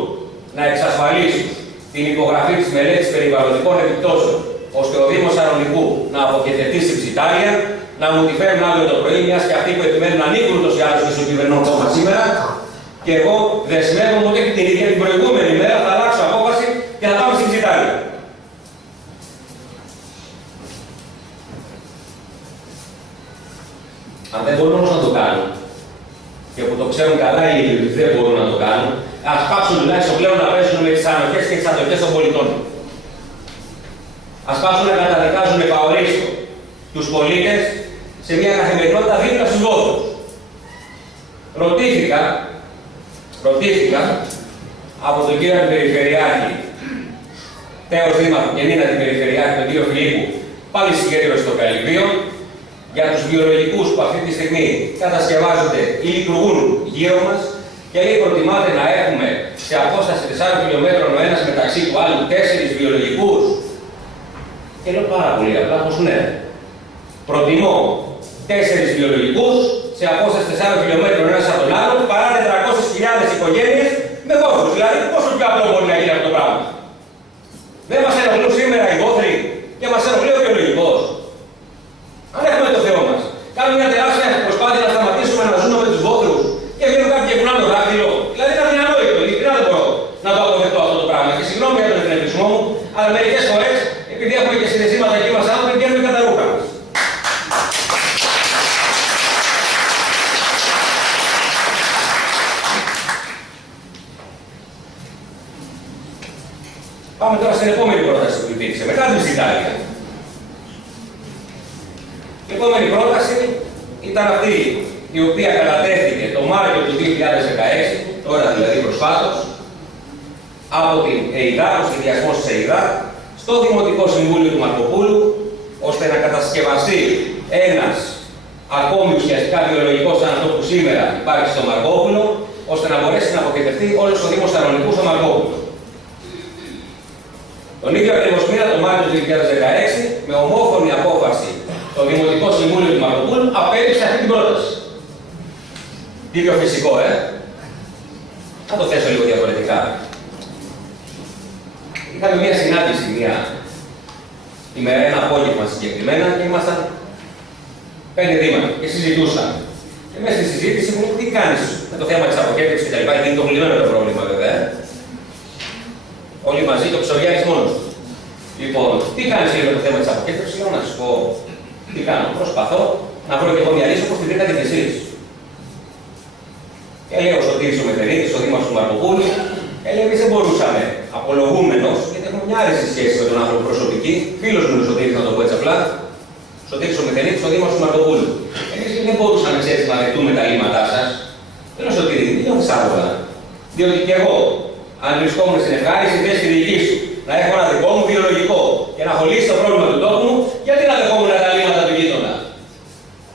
να εξασφαλίσουν την υπογραφή της μελέτης περιβαλλοντικών επιπτώσεων, ώστε ο Δήμος Σαρονικού να αποχαιρετεί στην Ψιτάλια, να μου τη φέρουν αύριο το πρωί, μιας και αυτοί που επιμένουν ανήκουν ούτως ή άλλως και στο κυβερνών κόμμα σήμερα, και εγώ δεσμεύομαι ότι την ίδια την προηγούμενη μέρα θα αλλάξω απόφαση και θα πάμε στην Ψιτάλια. Αν δεν μπορούν όμως να το κάνουν, και που το ξέρουν καλά οι ίδιοι ότι δεν μπορούν να το κάνουν, ας πάψουν τουλάχιστον πλέον να πέσουν με τις ανοχές και τις αντοχές των πολιτών. Ας πάψουν να καταδικάζουν επαορίστο τους πολίτες σε μια καθημερινότητα δίπλα στους βόθους. Ρωτήθηκα από τον κύριο Αντιπεριφερειάρχη, τέος Δήμαρχο και Νίνα Αντιπεριφερειάρχη, τον κύριο Φιλίππου, πάλι συγκέντρωση στο Καλυβείο, για τους βιολογικούς που αυτή τη στιγμή κατασκευάζονται ή λειτουργούν γύρω μας, και λέει προτιμάτε να έχουμε σε απόσταση 4 χιλιόμετρων ο ένας μεταξύ του άλλου 4 βιολογικούς? Και λέω πάρα πολύ απλά πως ναι. Προτιμώ 4 βιολογικούς σε απόσταση 4 χιλιόμετρων ένας από τον άλλον παρά 400.000 οικογένειες με βόθρους. Δηλαδή πόσο πιο απλό μπορεί να γίνει αυτό το πράγμα? Δεν μας ενοχλούν σήμερα οι βόθροι και μας ενοχλεί ο βιολογικός? Αν έχουμε το Θεό μας, κάνουμε μια τεράστια προσπάθεια να σταματήσουμε να ζούμε με τους βόθρους και βγαίνουν κάποιοι και κουνάνε το δάχτυλο. Δηλαδή είναι αδιανόητο, ειλικρινά δεν μπορώ να το αποδεχτώ αυτό το πράγμα. Και συγγνώμη για τον εθνικισμό μου, αλλά μερικές φορές, επειδή έχουμε και συναισθήματα εκεί μας άνθρωποι, βγαίνουμε κατά ρούχα μας. Πάμε τώρα στην επόμενη πρόταση που υπήρξε, μετά την Ψιτάλια. Η επόμενη πρόταση ήταν αυτή η οποία κατατέθηκε το Μάρτιο του 2016, τώρα δηλαδή προσφάτως, από την ΕΙΔΑ, ο σχεδιασμός της ΕΙΔΑ, στο Δημοτικό Συμβούλιο του Μαρκοπούλου, ώστε να κατασκευαστεί ένας ακόμη ουσιαστικά βιολογικός σαν αυτό που σήμερα υπάρχει στο Μαρκόπουλο, ώστε να μπορέσει να αποχαιρετευτεί όλος ο Δήμος Θεσσαλονικού στο Μαρκόπουλο. Τον ίδιο ακριβώς μήνα, τον Μάρτιο του 2016, με ομόφωνη απόφαση, το Δημοτικό Συμβούλιο του Μαρκοπούλου απέριψε αυτή την πρόταση. Τι πιο φυσικό, Θα το θέσω λίγο διαφορετικά. Είχαμε μια συνάντηση μια ημέρα, ένα απόγευμα συγκεκριμένα, και ήμασταν 5 δήμαρχοι και συζητούσαμε. Και μέσα στη συζήτηση μου λέει: τι κάνεις με το θέμα της αποχέτευσης κτλ. Γιατί είναι το πλημμένο το πρόβλημα, βέβαια. Όλοι μαζί, το ψωριάρεις μόνος του. Λοιπόν, τι κάνεις με το θέμα της αποχέτευσης? Λέω να σου πω τι κάνω. Προσπαθώ να βρω και εγώ μια λύση όπως την βρήκατε κι εσείς. Και λέει ο Σωτήρης ο Μεθερίτης, ο Δήμαρχος του Μαρκοπούλου, λέει: εμείς δεν μπορούσαμε, απολογούμενος, γιατί έχουμε μια άρεστη σχέση με τον άνθρωπο προσωπική, φίλος μου είναι ο Σωτήρης, να το πω έτσι απλά. Σωτήρης ο Μεθερίτης, ο Δήμαρχος του Μαρκοπούλου. Εμείς δεν μπορούσαμε, ξέρεις, να δεχτούμε τα λύματά σας. Δεν είναι ο Σωτήρη, δεν νιώθεις άβολα. Διότι και εγώ, αν βρισκόμουν στην ευχάριστη θέση τη δική σου, να έχω ένα δικό μου βιολογικό και να έχω λύσει το πρόβλημα του τόπου μου, γιατί να δεχόμουν τα λύματα του γείτονα?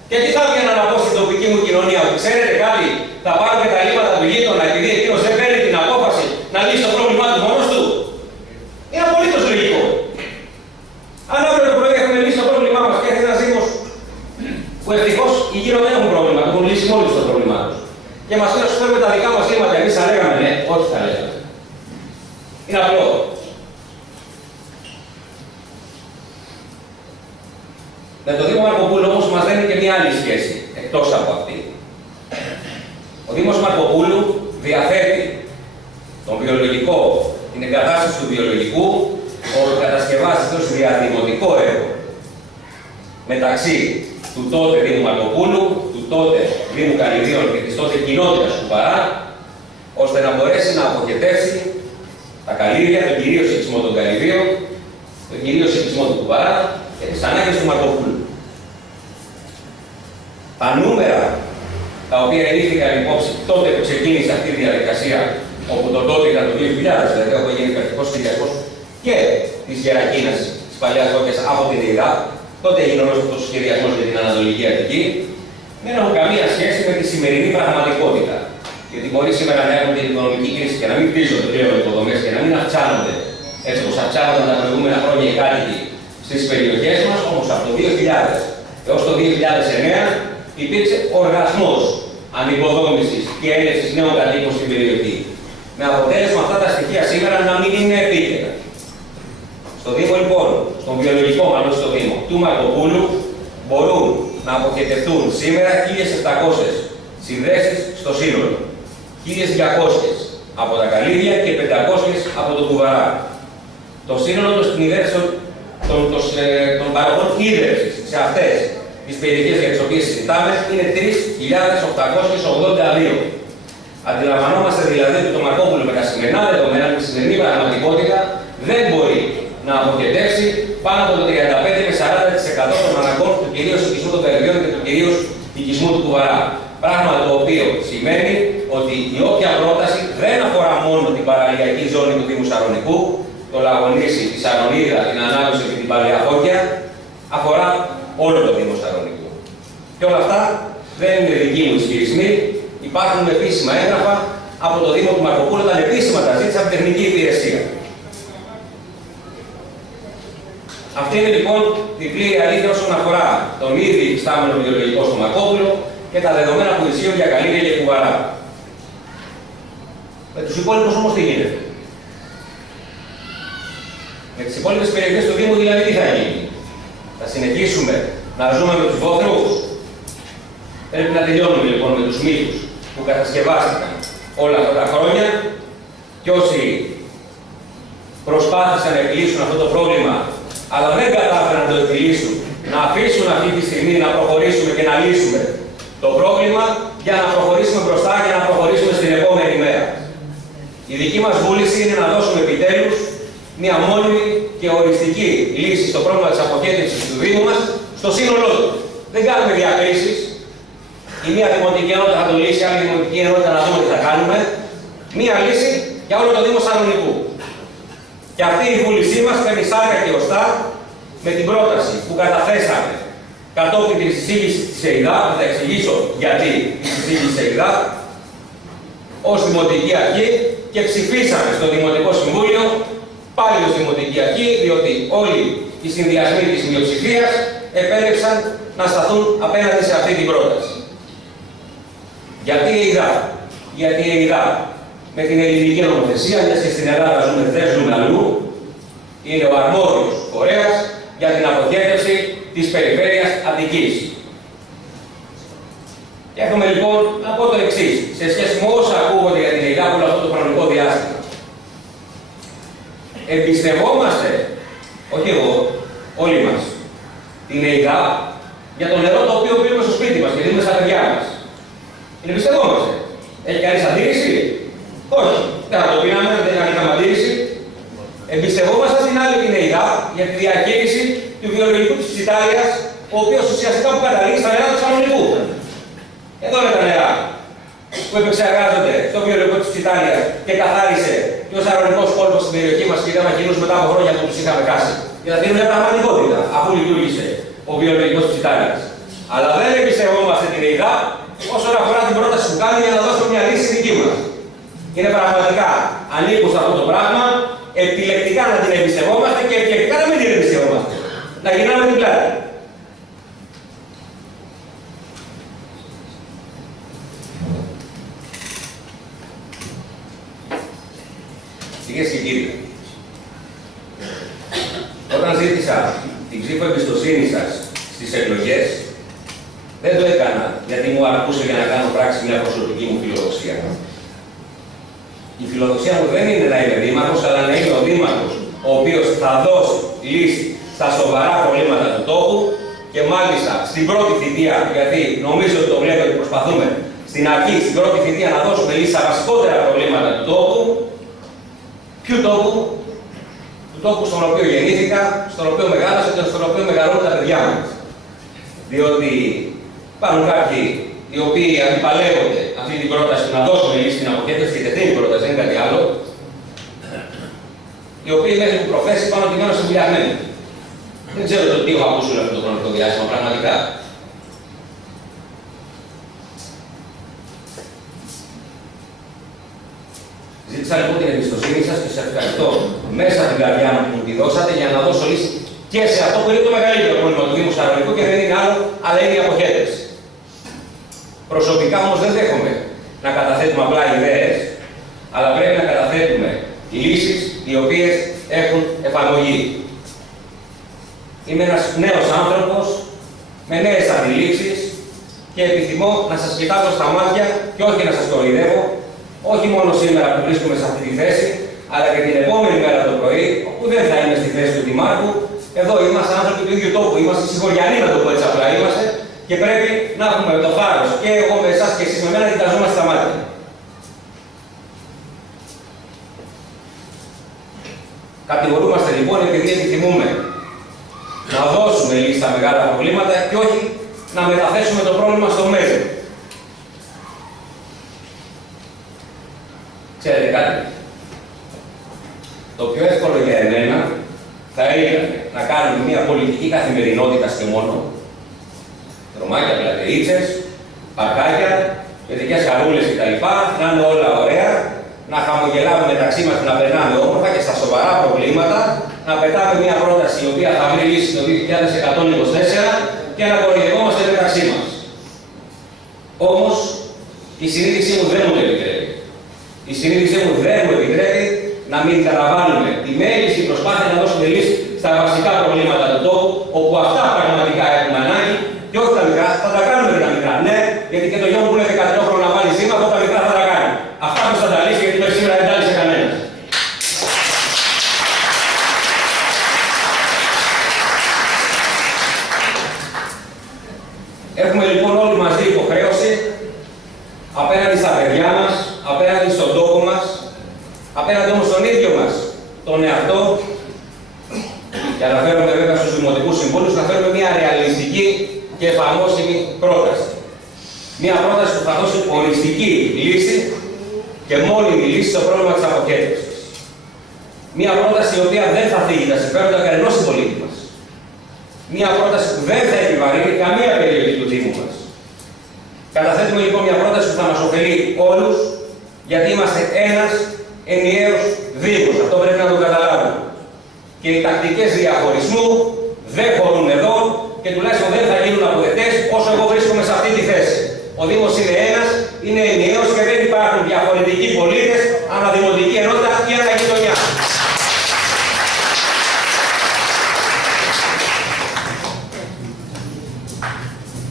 Και τι θα έβγαινα να πω στην τοπική μου κοινωνία, ότι ξέρετε κάτι, και μας λέει να σου φέρουμε τα δικά μας λύματα. Εμείς θα λέγαμε ναι, όχι θα λέγαμε. Είναι απλό. Με το Δήμο Μαρκοπούλου όμως μας δίνει και μια άλλη σχέση, εκτός από αυτή. Ο Δήμος Μαρκοπούλου διαθέτει τον βιολογικό, την εγκατάσταση του βιολογικού, ο κατασκευάστης του διαδημοτικό έργο μεταξύ του τότε Δήμου Μαρκοπούλου, του τότε Δήμου Καλυβίων και της τότε κοινότητας Κουβαρά, ώστε να μπορέσει να αποχετεύσει τα καλύβια, τον κυρίω οικισμό των Καλυβίων, τον κυρίω οικισμό του Κουβαρά και τις ανάγκες του Μαρκοπούλου. Τα νούμερα τα οποία ελήφθηκαν υπόψη τότε που ξεκίνησε αυτή η διαδικασία, όπου το τότε ήταν το 2000, δηλαδή όπου έγινε κρατικός σχεδιασμός και της Γερακίνας της παλιάς Δόκιας από την ΕΙΔΑ, τότε έγινε ο σχεδιασμός για την Ανατολική Αττική, δεν έχουν καμία σχέση με τη σημερινή πραγματικότητα. Γιατί μπορεί σήμερα να έχουμε την οικονομική κρίση και να μην χτίζονται πλέον υποδομές και να μην αυξάνονται έτσι όπως αυξάνονταν τα προηγούμενα χρόνια οι κάτοικοι στις περιοχές μας, όμως από το 2000 έως το 2009 υπήρξε οργασμός ανοικοδόμησης και έλευσης νέων κατοίκων στην περιοχή. Με αποτέλεσμα αυτά τα στοιχεία σήμερα να μην είναι επίκαιρα. Στο Δήμο λοιπόν, στον βιολογικό μάλλον στο Δήμο του Μαρκοπούλου, μπορούν να αποχετευτούν σήμερα 1.700 συνδέσεις στο σύνολο. 1.200 από τα καλύβια και 500 από το Κουβαρά. Το σύνολο των παροχών ίδρυυσης σε αυτές τις περιοχές για τις οποίες συζητάμε είναι 3.882. Αντιλαμβανόμαστε δηλαδή ότι το Μαρκόπουλο με τα σημερινά δεδομένα, με τη σημερινή πραγματικότητα, δεν μπορεί να αποχετεύσει πάνω από το 35 με 40% των αναγκών του κυρίως οικισμού των Καλυβίων και του κυρίως οικισμού του Κουβαρά. Πράγμα το οποίο σημαίνει ότι η όποια πρόταση δεν αφορά μόνο την παραλιακή ζώνη του Δήμου Σαρονικού, το Λαγονίσι, τη Σαρονίδα, την Ανάγνωση και την Παλαιαφόκια, αφορά όλο το Δήμο Σαρονικού. Και όλα αυτά δεν είναι δικοί μου ισχυρισμοί. Υπάρχουν επίσημα έγγραφα από το Δήμο του Μαρκοπούλου, ήταν επίσημα τα ζήτησα από την τεχνική υπηρεσία. Αυτή είναι λοιπόν η πλήρη αλήθεια όσον αφορά τον ήδη υφιστάμενο βιολογικό στο Μαρκόπουλο και τα δεδομένα που ισχύουν για Καλύβια και Κουβαρά. Με τους υπόλοιπους όμως τι γίνεται. Με τις υπόλοιπες περιοχές του Δήμου δηλαδή τι θα γίνει. Θα συνεχίσουμε να ζούμε με τους βόθρους. Πρέπει να τελειώνουμε λοιπόν με τους μύθους που κατασκευάστηκαν όλα αυτά τα χρόνια και όσοι προσπάθησαν να επιλύσουν αυτό το πρόβλημα αλλά δεν κατάφεραν να το επιλύσουν, να αφήσουν αυτή τη στιγμή να προχωρήσουμε και να λύσουμε το πρόβλημα για να προχωρήσουμε μπροστά και να προχωρήσουμε στην επόμενη μέρα. Η δική μας βούληση είναι να δώσουμε επιτέλους μια μόνιμη και οριστική λύση στο πρόβλημα της αποχέτευσης του Δήμου μας στο σύνολό του. Δεν κάνουμε διακρίσεις. Η μία δημοτική ενότητα θα το λύσει, η άλλη δημοτική ενότητα να δούμε τι θα κάνουμε. Μία λύση για όλο το Δήμο Σαρονικού. Και αυτή η βούλησή μας παίρνει σάρκα και οστά με την πρόταση που καταθέσαμε κατόπιν της εισήγησης της ΕΙΔΑ, θα εξηγήσω γιατί η εισήγηση της ΕΙΔΑ, ως Δημοτική Αρχή και ψηφίσαμε στο Δημοτικό Συμβούλιο πάλι ως Δημοτική Αρχή, διότι όλοι οι συνδυασμοί της μειοψηφίας επέλεξαν να σταθούν απέναντι σε αυτή την πρόταση. Γιατί η ΕΙΔΑ? Γιατί η ΕΙΔΑ με την ελληνική νομοθεσία, γιατί και στην Ελλάδα δεν ζούμε αλλού, είναι ο αρμόδιος φορέας για την αποχέτευση της περιφέρειας Αττικής. Και έχουμε λοιπόν να πω το εξής, σε σχέση με όσα ακούγονται για την ΕΙΔΑ όλο αυτό το χρονικό διάστημα. Εμπιστευόμαστε, όχι εγώ, όλοι μας, την ΕΙΔΑ για το νερό το οποίο πίνουμε στο σπίτι μας και δίνουμε στα παιδιά μας. Την εμπιστευόμαστε. Έχει κανείς αντίρρηση? Όχι. Δεν θα το πίναμε, δεν είχαμε αντίρρηση. Εμπιστευόμαστε στην άλλη την ΕΙΔΑ για τη διαχείριση του βιολογικού της Ιταλίας, ο οποίος ουσιαστικά που καταλήγει στα νερά του Σαρονικού. Εδώ είναι τα νερά που επεξεργάζονται στο βιολογικό της Ιταλίας και καθάρισε και ο Σαρονικός κόλπος στην περιοχή μας και είδαμε εκείνους μετά από χρόνια που τους είχαμε χάσει. Για να δίνουν μια πραγματικότητα, αφού λειτουργήσε ο βιολογικός της Ιταλίας. Αλλά δεν εμπιστευόμαστε την ΕΙΔΑ όσον αφορά την πρόταση που κάνει για να δώσουμε μια λύση δική μας. Είναι πραγματικά ανήκουν σε αυτό το πράγμα, επιλεκτικά να την εμπιστευόμαστε και επιλεκτικά να μην την εμπιστευόμαστε. Να γυρνάμε την πλάτη. Κυρίες και κύριοι, όταν ζήτησα την ψήφο εμπιστοσύνη σας στις εκλογές, δεν το έκανα γιατί μου αρκούσε για να κάνω πράξη μια προσωπική μου φιλοδοξία. Η φιλοδοξία μου δεν είναι να είμαι δήμαρχος, αλλά να είμαι ο δήμαρχος ο οποίος θα δώσει λύση στα σοβαρά προβλήματα του τόπου και μάλιστα στην πρώτη θητεία, γιατί νομίζω ότι το βλέπετε ότι προσπαθούμε στην αρχή, στην πρώτη θητεία να δώσουμε λύση στα βασικότερα προβλήματα του τόπου. Ποιου τόπου? Του τόπου στον οποίο γεννήθηκα, στον οποίο μεγάλωσα και στον οποίο μεγαλώνουν τα παιδιά μας. Διότι υπάρχουν κάποιοι οι οποίοι αντιπαλεύονται αυτή την πρόταση να δώσουμε λύση στην αποχέτευση και τεθνή πρόταση, δεν είναι κάτι άλλο, οι οποίοι μέχρι την προφέση πάνω τη μέρα σε βουλιαγμένοι. Δεν ξέρω το τι έχω ακούσει όλο αυτό το χρονικό διάστημα, πραγματικά. Ζήτησα λοιπόν την εμπιστοσύνη σας και σας ευχαριστώ μέσα από την καρδιά μου που μου τη δώσατε για να δώσω λύση και σε αυτό που είναι το μεγαλύτερο πρόβλημα του Δήμου Σαρονικού και δεν είναι άλλο, αλλά είναι η αποχέτευση. Προσωπικά όμως δεν δέχομαι να καταθέτουμε απλά ιδέες, αλλά πρέπει να καταθέτουμε λύσεις οι οποίες έχουν εφαρμογή. Είμαι ένας νέος άνθρωπος με νέες αντιλήψεις και επιθυμώ να σας κοιτάξω στα μάτια και όχι να σας κοροϊδεύω, όχι μόνο σήμερα που βρίσκομαι σε αυτή τη θέση, αλλά και την επόμενη μέρα το πρωί, όπου δεν θα είμαι στη θέση του Δημάρχου. Εδώ είμαστε άνθρωποι του ίδιου τόπου, είμαστε συγχωριανοί, να το πω έτσι απλά είμαστε, και πρέπει να έχουμε το θάρρος και εγώ με εσάς και εσείς με μένα, κοιταζόμαστε στα μάτια. Κατηγορούμαστε λοιπόν επειδή επιθυμούμε να δώσουμε λύση στα μεγάλα προβλήματα και όχι να μεταθέσουμε το πρόβλημα στο μέλλον. Ξέρετε κάτι, το πιο εύκολο για εμένα θα ήταν να κάνουμε μια πολιτική καθημερινότητα και μόνο, δρομάκια, πλατερίτσες, παρκάκια, παιδικές χαρούλες κτλ. Να είναι όλα ωραία, να χαμογελάμε μεταξύ μας, να περνάμε όμορφα και στα σοβαρά προβλήματα, να πετάμε μια πρόταση η οποία θα βρει λύση το 2124 και να κοροϊδευόμαστε μεταξύ μας. Όμως, η συνείδησή μου δεν μου το επιτρέπει. Η συνείδησή μου δεν μου επιτρέπει να μην καταβάλουμε τη μέγιστη προσπάθεια να δώσουμε λύση στα βασικά προβλήματα του τόπου, όπου αυτά πραγματικά έχουμε ανάγκη και όχι τα μικρά. Θα τα κάνουμε με τα μικρά, ναι, γιατί και το γιο μου που είναι 13 χρόνια να βάλει σήμα, από τα μικρά θα τα κάνει. Αυτά που θα τα λύσει, γιατί μέχρι σήμερα δεν τα λύσε κανένας. Έχουμε λοιπόν όλοι μαζί υποχρέωση απέναντι στα παιδιά μας, απέναντι στον τόπο μας, απέναντι όμως στον ίδιο μας τον εαυτό, και αναφέρομαι βέβαια στους δημοτικούς συμβούλους, να φέρουμε μια ρεαλιστική και εφαρμόσιμη πρόταση. Μια πρόταση που θα δώσει οριστική λύση και μόνιμη λύση στο πρόβλημα της αποχέτευσης. Μια πρόταση η οποία δεν θα θίγει τα συμφέροντα κανενός συμπολίτη μας. Μια πρόταση που δεν θα επιβαρύνει καμία περιοχή του Δήμου μας. Καταθέτουμε λοιπόν μια πρόταση που θα μας ωφελεί όλους, γιατί είμαστε ένας ενιαίος Δήμος. Αυτό πρέπει να το καταλάβουμε. Και οι τακτικές διαχωρισμού δεν χωρούν εδώ και τουλάχιστον δεν θα γίνουν αποδεκτές όσο εγώ βρίσκομαι σε αυτή τη θέση. Ο Δήμος είναι ένας, είναι ενιαίος και δεν υπάρχουν διαφορετικοί πολίτες, αναδημοτική ενότητα ή αναγειτονιά.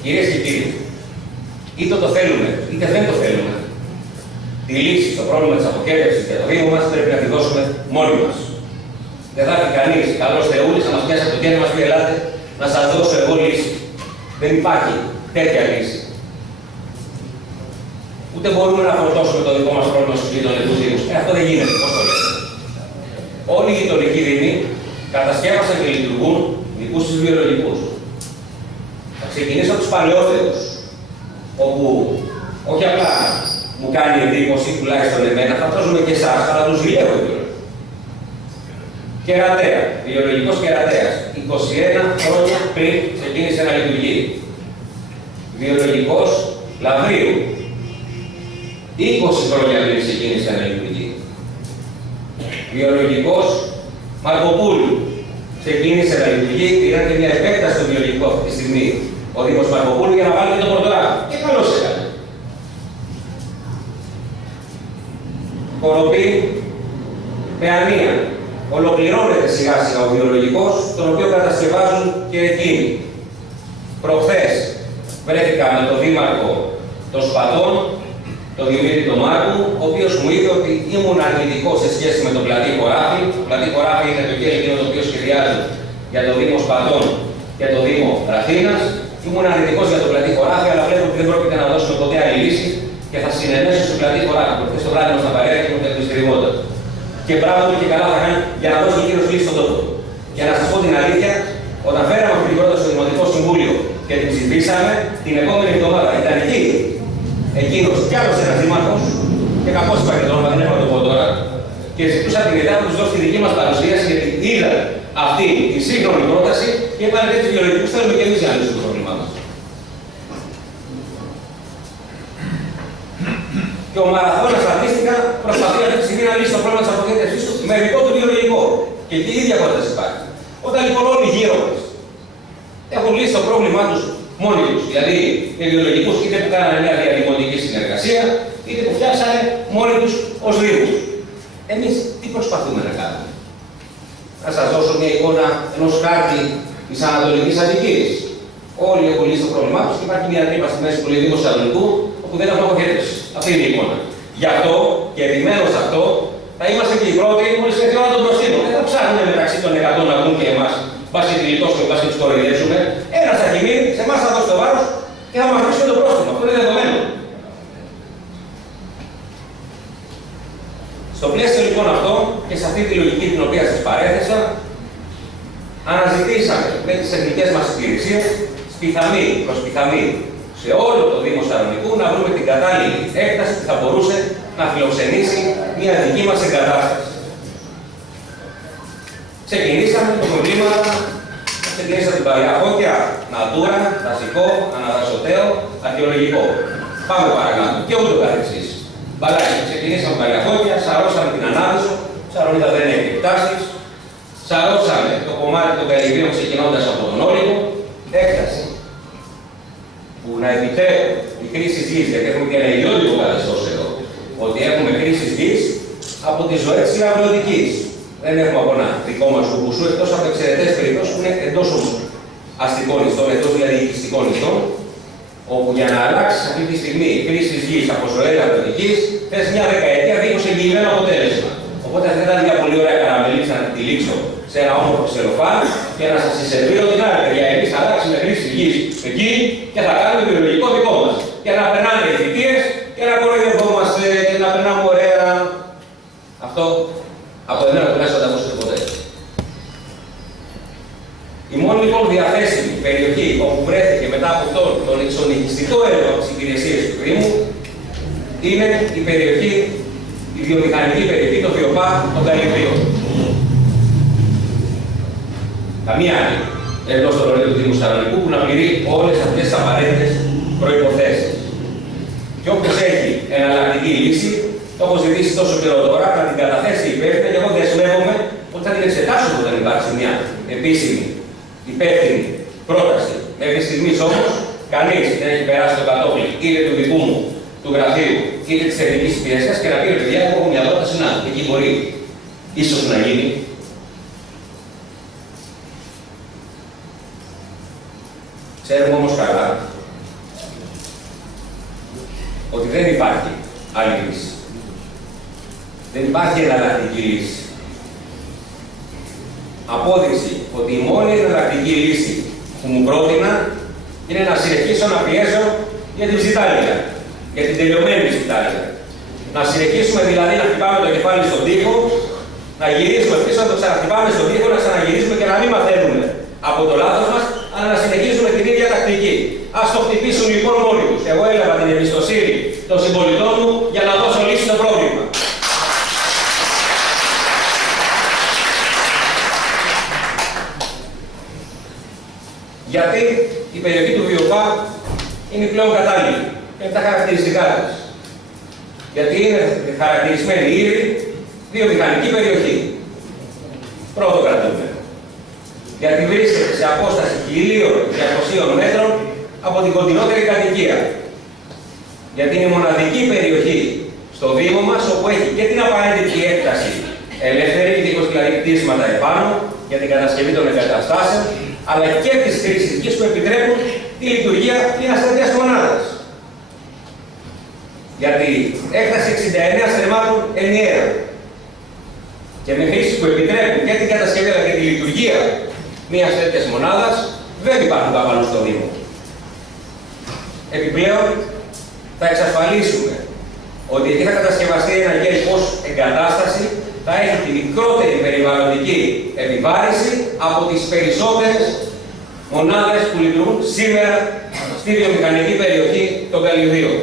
Κυρίες και κύριοι, είτε το θέλουμε είτε δεν το θέλουμε, τη λύση στο πρόβλημα της αποχέτευσης και το Δήμο μας πρέπει να τη δώσουμε μόνοι μας. Δεν θα έρθει κανείς καλός θεούλης να μας πιάσει από το χέρι μας πει ελάτε να σας δώσω εγώ λύση. Δεν υπάρχει τέτοια λύση. Ούτε μπορούμε να φορτώσουμε το δικό μας πρόβλημα στους γειτονικούς δήμους. Αυτό δεν γίνεται, πώς το λέτε. Όλοι οι γειτονικοί δήμοι κατασκεύασαν και λειτουργούν δικούς τους βιολογικούς. Θα ξεκινήσω από τους παλαιότερους, όπου όχι απλά μου κάνει εντύπωση, τουλάχιστον εμένα, θα τρώσουμε και εσάς, αλλά τους ζηλεύω κιόλας. Κερατέα, βιολογικός κερατέας. 21 χρόνια πριν ξεκίνησε να λειτουργεί. Βιολογικός Λαβρίου. 20 χρόνια πριν ξεκίνησε να λειτουργεί. Βιολογικός Μαρκοπούλου. Ξεκίνησε να λειτουργεί, πήραν και μια επέκταση στο βιολογικό αυτή τη στιγμή. Ο Δήμος Μαρκοπούλου για να βάλει και το πορτογάλο. Και καλώς έκανε. Κοροπή, Με ανία. Ολοκληρώνεται σιγά σιγά ο βιολογικός, τον οποίο κατασκευάζουν και εκείνοι. Προχθές βρέθηκα με τον δήμαρχο των Σπατών, τον Δημήτρη τον Μάρκου, ο οποίος μου είπε ότι ήμουν αρνητικός σε σχέση με τον πλατή χωράφι. Το πλατή χωράφι είναι το κέντρο εκείνο το οποίο σχεδιάζουν για το Δήμο Σπατών και το Δήμο Ραθήνας. Ήμουν αρνητικός για το πλατή χωράφι, αλλά βλέπω ότι δεν πρόκειται να δώσουμε ποτέ άλλη λύση και θα συνενέσω στο πλατή χωράφι. Προχθές το βράδυ μας στα παρέα και μου τα επιστριμόντα. Και μπράβο του και καλά θα κάνει για να δώσει κύριο λύση στον τόπο. Για να σας πω την αλήθεια, όταν φέραμε αυτή την πρόταση στο Δημοτικό Συμβούλιο και την ψηφίσαμε, την επόμενη εβδομάδα ήταν εκεί εκείνος κι άλλος ένας δήμαρχος, και κακώς είπα και το όνομα, δεν έχω να το πω τώρα, και ζητούσα την ιδέα να τους δώσει τη δική μας παρουσίαση, γιατί είδα αυτή τη σύγχρονη πρόταση και είπαν τέτοιους βιολογικούς θέλουμε και εμείς να λύσουμε το πρόβλημά μας. Και ο Μαραθώνας αντίστοιχα προσπαθεί αυτή τη στιγμή να λύσει το πρόβλημα της αποχέτευσής του με δικό του βιολογικό. Και εκεί η ίδια πρόταση υπάρχει. Όταν λοιπόν όλοι γύρω μας έχουν λύσει το πρόβλημά τους μόνοι τους, δηλαδή με βιολογικούς είτε που κάνανε μια διαδημοτική συνεργασία, είτε που φτιάξανε μόνοι τους ως δήμους. Εμείς τι προσπαθούμε να κάνουμε? Να σας δώσω μια εικόνα ενός χάρτη της Ανατολικής Αττικής. Όλοι έχουν λύσει το πρόβλημά τους και υπάρχει μια τρύπα στη μέση του Δήμου Θεσσαλονικού όπου δεν έχουμε αποχέτευση. Αυτή είναι η εικόνα. Γι' αυτό και επιμένω σε αυτό, θα είμαστε και οι πρώτοι μόλις έρθει η ώρα των προστήμων. Δεν θα ψάχνουμε μεταξύ των 100 να βγουν και εμάς, μπας και τη λιτώσουμε, μπας και τους κοροϊδεύσουμε. Ένας θα κοιμεί, σε εμάς θα δώσει το βάρος και θα μας αφήσουμε το πρόστιμο. Αυτό είναι δεδομένο. Στο πλαίσιο λοιπόν αυτό και σε αυτή τη λογική την οποία σας παρέθεσα, αναζητήσαμε με τις εθνικές μας υπηρεσίες πιθανή προς πιθανή σε όλο το Δήμο Σαλονικού να βρούμε την κατάλληλη έκταση που θα μπορούσε να φιλοξενήσει μια δική μας εγκατάσταση. Ξεκινήσαμε το προβλήμα, ξεκινήσαμε την Παλιά Φώκια, Natura, δασικό, αναδασωτέο, αρχαιολογικό. Πάμε παρακάτω και ούτω καθεξής. Μπαλάκι, ξεκινήσαμε Παλιά Φώκια, σαρώσαμε την Ανάδυσο, Σαλονίδα δεν έχει εκτάσεις, σαρώσαμε το κομμάτι των Καλλιβίων ξεκινώντας από τον Όλυμπο, έκταση που να επιτρέπουν η χρήση γης, γιατί έχουμε και ένα ιδιότυπο καθεστώς εδώ, ότι έχουμε χρήση γης από τη ζωή της αγροτικής. Δεν έχουμε από ένα δικό μας κουμπουσού, εκτός από εξαιρετές περιπτώσεις που είναι εντός αστικών ιστών, εντός δηλαδή οικιστικών ιστών, όπου για να αλλάξει αυτή τη στιγμή η χρήση γης από ζωή αγροτικής, θες μια δεκαετία δίχως εγγυημένο αποτέλεσμα. Οπότε θα ήταν μια πολύ ωραία καραμελίτσα να την τυλίξω σε ένα όμορφο ξελοφάν και να σας εισερβίρω την άλλη παιδιά. Εμείς θα αλλάξουμε χρήση γης εκεί και θα κάνουμε βιολογικό δικό μας. Και να περνάνε οι θητείες και να κοροϊδευόμαστε και να περνάμε ωραία. Αυτό από εμένα τουλάχιστον δεν θα ακούσετε ποτέ. Η μόνη λοιπόν διαθέσιμη περιοχή όπου βρέθηκε μετά από αυτόν τον εξονυχιστικό έργο από τις υπηρεσίες του Δήμου είναι η περιοχή, η βιομηχανική περιοχή, το βιοπά των Καλλιβίων. Καμία άλλη εντός των ορίων του Δήμου Σαλονικού που να πληρεί όλες αυτές τις απαραίτητες προϋποθέσεις. Και όποιος έχει εναλλακτική λύση, το έχω ζητήσει τόσο καιρό τώρα, να την καταθέσει υπεύθυνα και εγώ δεσμεύομαι ότι θα την εξετάσω όταν δεν υπάρξει μια επίσημη υπεύθυνη πρόταση. Μέχρι στιγμής όμως, κανείς δεν έχει περάσει το κατόφλι είτε του δικού μου του γραφείου είτε της τεχνικής υπηρεσίας και να πει: παιδιά, εγώ έχω μια πρόταση να εκεί μπορεί ίσως να γίνει. Ξέρουμε όμως καλά ότι δεν υπάρχει άλλη λύση. Δεν υπάρχει εναλλακτική λύση. Απόδειξη ότι η μόνη εναλλακτική λύση που μου πρότεινα είναι να συνεχίσω να πιέζω για την ψιτάλια, για την τελειωμένη ψιτάλια. Να συνεχίσουμε δηλαδή να χτυπάμε το κεφάλι στον τοίχο, να γυρίσουμε πίσω, να το ξαναχτυπάμε στον τοίχο, να ξαναγυρίσουμε και να μην μαθαίνουμε από το λάθος μας, αλλά να συνεχίσουμε την ίδια τακτική. Ας το χτυπήσουν λοιπόν μόνοι τους. Εγώ έλαβα την εμπιστοσύνη των συμπολιτών μου για να δώσω λύση στο πρόβλημα. Γιατί η περιοχή του Βιοπά είναι πλέον κατάλληλη και τα χαρακτηριστικά της. Γιατί είναι χαρακτηρισμένη ήδη βιομηχανική περιοχή. Πρώτο κρατούμενο. Γιατί βρίσκεται σε απόσταση 1.200 μέτρων από την κοντινότερη κατοικία. Γιατί είναι η μοναδική περιοχή στο Δήμο μας όπου έχει και την απαραίτητη έκταση ελεύθερη, δίχως δηλαδή κτίσματα επάνω για την κατασκευή των εγκαταστάσεων, αλλά και τις χρήσεις που επιτρέπουν τη λειτουργία μιας τέτοιας μονάδας. Γιατί έκταση 69 στρεμμάτων ενιαία και με χρήσεις που επιτρέπουν και την κατασκευή αλλά και τη λειτουργία μιας τέτοιας μονάδας δεν υπάρχουν κάπου στο Δήμο. Επιπλέον, θα εξασφαλίσουμε ότι εκεί θα κατασκευαστεί ένα γέλ ως εγκατάσταση θα έχει τη μικρότερη περιβαλλοντική επιβάρηση από τις περισσότερες μονάδες που λειτουργούν σήμερα στη βιομηχανική περιοχή των Καλλιουργείων.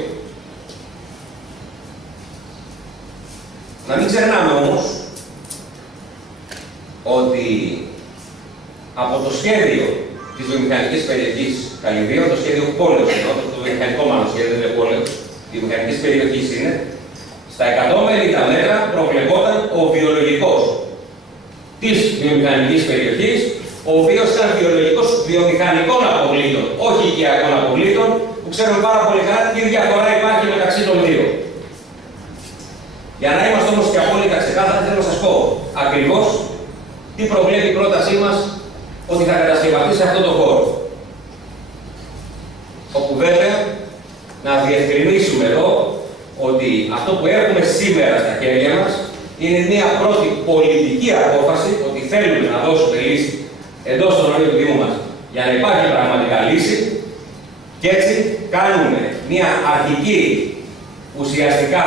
Να μην ξεχνάμε όμως ότι από το σχέδιο της βιομηχανικής περιοχής Καλλιουργείων, το σχέδιο πόλεως, το βιομηχανικό μάλλον σχέδιο, δεν είναι πόλεως, η βιομηχανικής περιοχής είναι, στα 150 μέτρα προβλεπόταν ο βιολογικός της βιομηχανικής περιοχής, ο οποίος ήταν βιολογικός βιομηχανικών αποβλήτων, όχι οικιακών αποβλήτων, που ξέρουμε πάρα πολύ καλά τι διαφορά υπάρχει μεταξύ των δύο. Για να είμαστε όμως και απόλυτα ξεκάθαροι, θέλω να σας πω ακριβώς τι προβλέπει η πρότασή μας ότι θα κατασκευαστεί σε αυτό το χώρο. Όπου βέβαια να διευκρινίσουμε εδώ ότι αυτό που έχουμε σήμερα στα χέρια μας είναι μια πρώτη πολιτική απόφαση ότι θέλουμε να δώσουμε λύση εντός των ορίων του Δήμου μας για να υπάρχει πραγματικά λύση και έτσι κάνουμε μια αρχική ουσιαστικά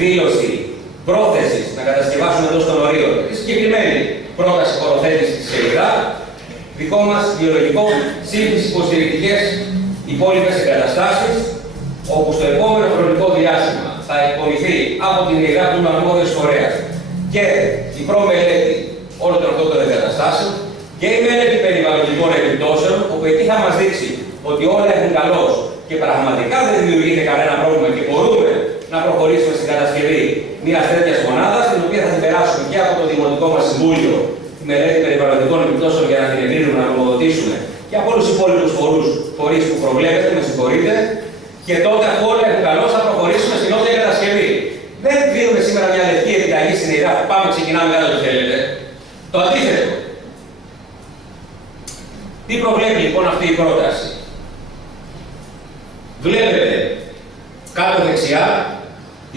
δήλωση πρόθεσης να κατασκευάσουμε εντός των ορίων τη συγκεκριμένη πρόταση χωροθέτησης της ΕΙΔΑ, δικό μας βιολογικό συν τις υποστηρικτικές υπόλοιπες εγκαταστάσεις, όπου στο επόμενο χρονικό διάστημα θα εκπονηθεί από την ΕΙΔΑ που είναι ο αρμόδιος φορέας και η προμελέτη όλων των αυτών των εγκαταστάσεων και η μελέτη περιβαλλοντικών επιπτώσεων, όπου εκεί θα μας δείξει ότι όλα έχουν καλώς και πραγματικά δεν δημιουργείται κανένα πρόβλημα και μπορούμε να προχωρήσουμε στην κατασκευή μιας τέτοιας μονάδας, την οποία θα την περάσουμε και από το Δημοτικό μας Συμβούλιο, τη μελέτη περιβαλλοντικών επιπτώσεων για να την εγκρίνουμε, να νομοδοτήσουμε και από όλους τους υπόλοιπους φορείς που προβλέπετε, με συγχωρείτε, και τότε αφού όλα έχουν καλώς θα προχωρήσουμε στην νότια κατασκευή. Δεν δίνουμε σήμερα μια λευκή επιταγή στην ΕΙΔΑ που πάμε, ξεκινάμε, καλά το θέλετε. Το αντίθετο. Τι προβλέπει λοιπόν αυτή η πρόταση? Βλέπετε κάτω δεξιά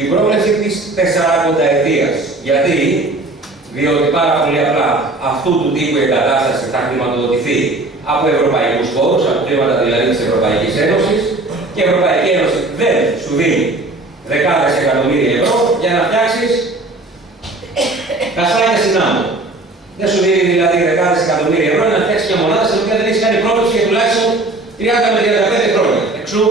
η πρόβλεψη της 40ετίας. Γιατί? Διότι πάρα πολύ απλά αυτού του τύπου η εγκατάσταση θα χρηματοδοτηθεί από ευρωπαϊκούς πόρους, από χρήματα δηλαδή της Ευρωπαϊκής Ένωσης, και η Ευρωπαϊκή Ένωση δεν σου δίνει δεκάδες εκατομμύρια ευρώ για να φτιάξεις καστράκια στην άμμο. Δεν σου δίνει δηλαδή δεκάδες εκατομμύρια ευρώ για να φτιάξεις μια μονάδα στην οποία δεν έχει κάνει πρόβλεψη για τουλάχιστον 30 με 35 χρόνια. Εξού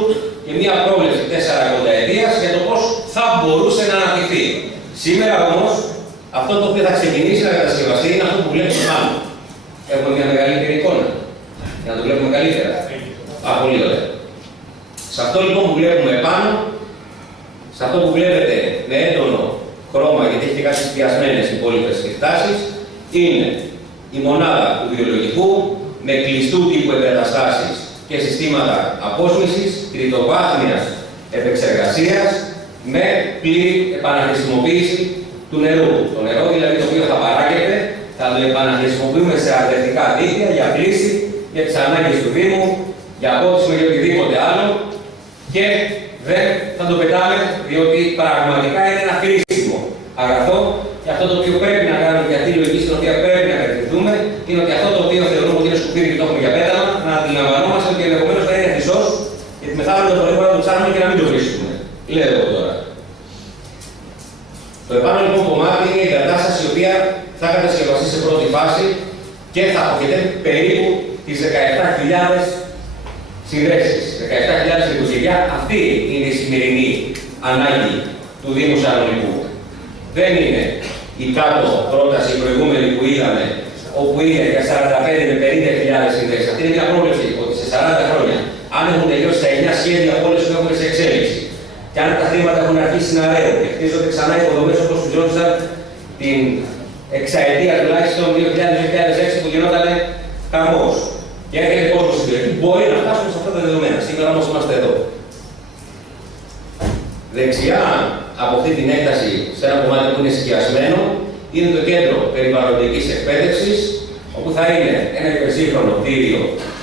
και μια πρόβλεψη 40ετίας για το πώς θα μπορούσε να αναπτυχθεί. Σήμερα όμως αυτό το οποίο θα ξεκινήσει να κατασκευαστεί είναι αυτό που βλέπουμε πάνω. Έχουμε μια μεγαλύτερη εικόνα. Για να το βλέπουμε καλύτερα. Πολύ ωραία. Σε αυτό λοιπόν που βλέπουμε πάνω, σε αυτό που βλέπετε με έντονο χρώμα, γιατί έχει και κάποιες πιασμένες υπόλοιπες εκτάσεις, είναι η μονάδα του βιολογικού με κλειστού τύπου εγκαταστάσεις και συστήματα απόσμησης, τριτοβάθμιας επεξεργασίας, με πλήρη επαναχρησιμοποίηση του νερού. Το νερό δηλαδή το οποίο θα παράγεται, θα το επαναχρησιμοποιούμε σε αρδευτικά δίκτυα για πλήση, για τις ανάγκες του Δήμου, για απόθεση ή οτιδήποτε άλλο και δεν θα το πετάμε, διότι πραγματικά είναι ένα χρήσιμο αγαθό και αυτό το οποίο πρέπει να κάνουμε και αυτή η λογική στην οποία πρέπει να κατευθυνθούμε είναι ότι αυτό το οποίο θεωρούμε ότι είναι σκουπίδι και το έχουμε για πέταμα, να αντιλαμβανόμαστε ότι ενδεχομένως θα είναι χρυσός, γιατί μεθαύριο το πρωί να το ψάχνουμε και να μην το βρίσκουμε. Λέω εγώ τώρα. Το επάνω λοιπόν κομμάτι είναι η εγκατάσταση η οποία θα κατασκευαστεί σε πρώτη φάση και θα αποχαιρετεί περίπου τις 17.000 συνδέσεις. 17.000 νοικοκυριά. Αυτή είναι η σημερινή ανάγκη του Δήμου Σαλονικού. Δεν είναι η κάτω πρόταση, η προηγούμενη που είδαμε, όπου είναι για 45 με 50.000 συνδέσεις. Αυτή είναι μια πρόβλεψη ότι σε 40 χρόνια, αν έχουν τελειώσει τα 9 σχέδια από όλες που έχουμε σε εξέλιξη, και αν τα χρήματα έχουν αρχίσει να ρέουν και χτίζονται ξανά υποδομές όπως χτιζόντουσαν την εξαετία τουλάχιστον 2000-2006 που γινόταν χαμός. Και έρχεται κόσμο στην περιοχή, μπορεί να φτάσουμε σε αυτά τα δεδομένα. Σήμερα όμως είμαστε εδώ. Δεξιά από αυτή την έκταση, σε ένα κομμάτι που είναι σκιασμένο, είναι το κέντρο περιβαλλοντικής εκπαίδευσης, όπου θα είναι ένα υπερσύγχρονο κτίριο,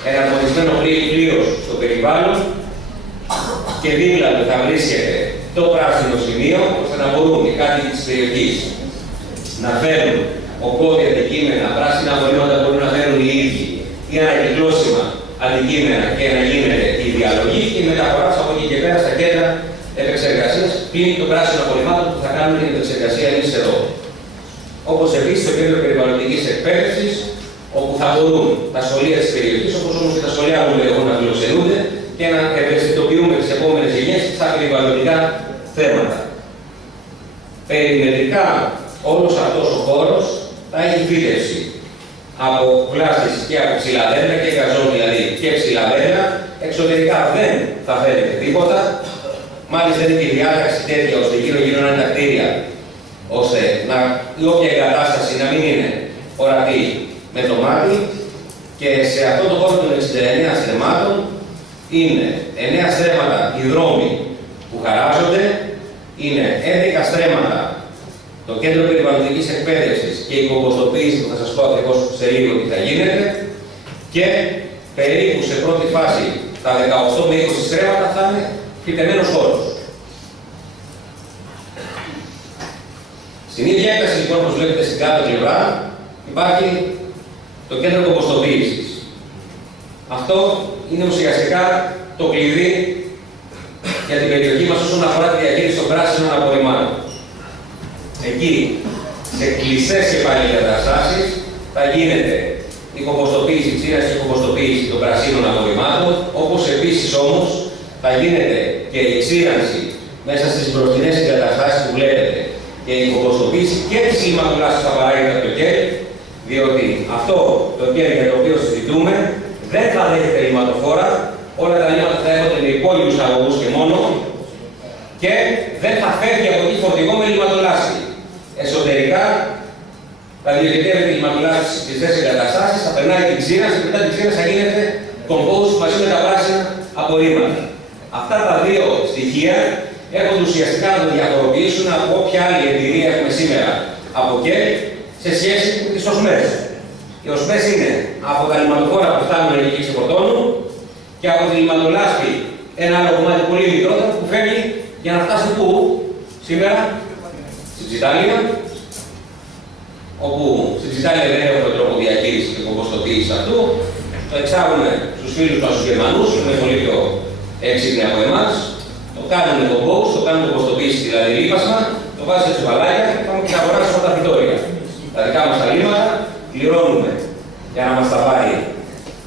εναρμονισμένο πλήρως στο περιβάλλον και δίπλα του θα βρίσκεται το πράσινο σημείο, ώστε να μπορούν οι κάτοικοι της περιοχής να φέρουν ογκώδη αντικείμενα, πράσινα απορρίμματα μπορούν να φέρουν οι ίδιοι ή ανακυκλώσιμα αντικείμενα και να γίνεται η διαλογή και η μεταφορά από εκεί και πέρα στα κέντρα επεξεργασίας πλην των πράσινων απορριμμάτων που θα κάνουν την επεξεργασία εμείς εδώ. Όπως επίσης το κέντρο περιβαλλοντικής εκπαίδευσης, όπου θα μπορούν τα σχολεία της περιοχής, όπως όμως και τα σχολεία μου λέγω, να φιλοξενούνται και να ευαισθητοποιούμε τις επόμενες γενιές στα περιβαλλοντικά θέματα. Περιμετρικά, όλος αυτός ο χώρος θα έχει φύτευση από πλάστηση και από ψηλαδέρνα και γαζόν, δηλαδή και ψηλαδέρνα. Εξωτερικά δεν θα φέρετε τίποτα. Μάλιστα είναι και η διάταξη τέτοια ώστε γύρω-γύρω να είναι τα κτίρια, ώστε η όποια εγκατάσταση να μην είναι ορατή με το μάτι. Και σε αυτό το χώρο των 69 στρεμμάτων είναι 9 στρέμματα οι δρόμοι που χαράζονται, είναι 11 στρέμματα το κέντρο περιβαλλοντικής εκπαίδευσης και η κομποστοποίηση που θα σας πω ακριβώς σε λίγο τι θα γίνεται, και περίπου σε πρώτη φάση τα 18 με 20 στρέμματα θα είναι φυτεμένος χώρος. Στην ίδια έκταση λοιπόν, όπως βλέπετε στην κάτω πλευρά, υπάρχει το κέντρο κομποστοποίησης. Αυτό είναι ουσιαστικά το κλειδί για την περιοχή μας όσον αφορά τη διαχείριση των πράσινων απορριμμάτων. Εκεί, σε κλειστές και πάλι καταστάσεις, θα γίνεται η κομποστοποίηση, η ξύραση και η κομποστοποίηση των πρασίνων απορριμμάτων, όπως επίσης όμως θα γίνεται και η ξύρανση μέσα στις μπροστινές εγκαταστάσεις που βλέπετε και η κομποστοποίηση και της λιματολάσπης θα παράγεται από το ΚΕΛ, διότι αυτό το ΚΕΛ για το οποίο συζητούμε δεν θα δέχεται λιματοφόρα, όλα τα λίματα θα έρχονται με υπόγειους αγωγούς και μόνο, και δεν θα φεύγει από εκεί φορτηγό με λιματολάσπη. Εσωτερικά θα διοχετεύεται η λιματολάσπη στις κλειστές εγκαταστάσεις, θα περνάει την ξύρανση και μετά την ξύρανση θα γίνεται compost μαζί με τα πράσινα απορρίμματα. Αυτά τα δύο στοιχεία έρχονται ουσιαστικά να το διαφοροποιήσουν από όποια άλλη εμπειρία έχουμε σήμερα από ΚΕΛ σε σχέση με τις οσμές. Οι οσμές είναι από τα λιματοφόρα που φτάνουν εκεί και ξεφορτώνουν και από τη λιματολάσπη ένα άλλο κομμάτι πολύ μικρότερο που φεύγει για να φτάσει πού σήμερα, στην Ψιτάλια, όπου στην Ψιτάλια δεν έχουμε τρόπο διαχείρισης και κομποστοποίησης αυτού. Το εξάγουμε στους φίλους μας τους Γερμανούς, που είναι πολύ πιο έξυπνοι από εμάς. Το κάνουν compost, το κάνουν κομποστοποίηση, δηλαδή λίπασμα, το βάζουν σε μπαλάκια και πάμε και αγοράσουμε τα φυτόρια. Τα δικά μας τα λίματα πληρώνουμε για να μας τα πάρει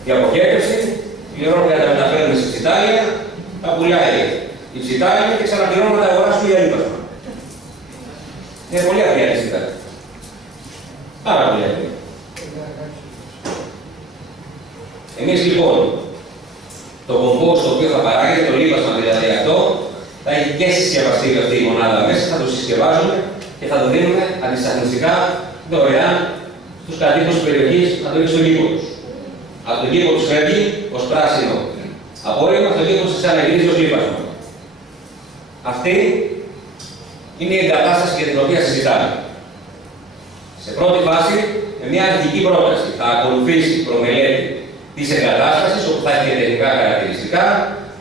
η αποχέτευση, πληρώνουμε για να τα μεταφέρουμε στη Ψιτάλια, τα πουλάει η Ψιτάλια και ξαναπληρώνουμε να τα αγοράσουμε για λίπασμα. Είναι πολύ αφιαλιστικά. Πάρα πολύ απλή. Εμείς λοιπόν, το compost το οποίο θα παράγεται, το λίπασμα δηλαδή αυτό, θα έχει και συσκευαστεί αυτή η μονάδα μέσα, θα το συσκευάζουμε και θα το δίνουμε αντισταθμιστικά δωρεάν στους κατοίκους της περιοχής να το ρίξει στον κήπο τους. Από τον κήπο τους φεύγει ως πράσινο απόρριμμα, στον κήπο τους ξαναγυρίζει ως λίπασμα. Αυτή είναι η εγκατάσταση για την οποία συζητάμε. Σε πρώτη φάση, με μια αρχική πρόταση, θα ακολουθήσει η προμελέτη της εγκατάστασης, όπου θα έχει τεχνικά χαρακτηριστικά,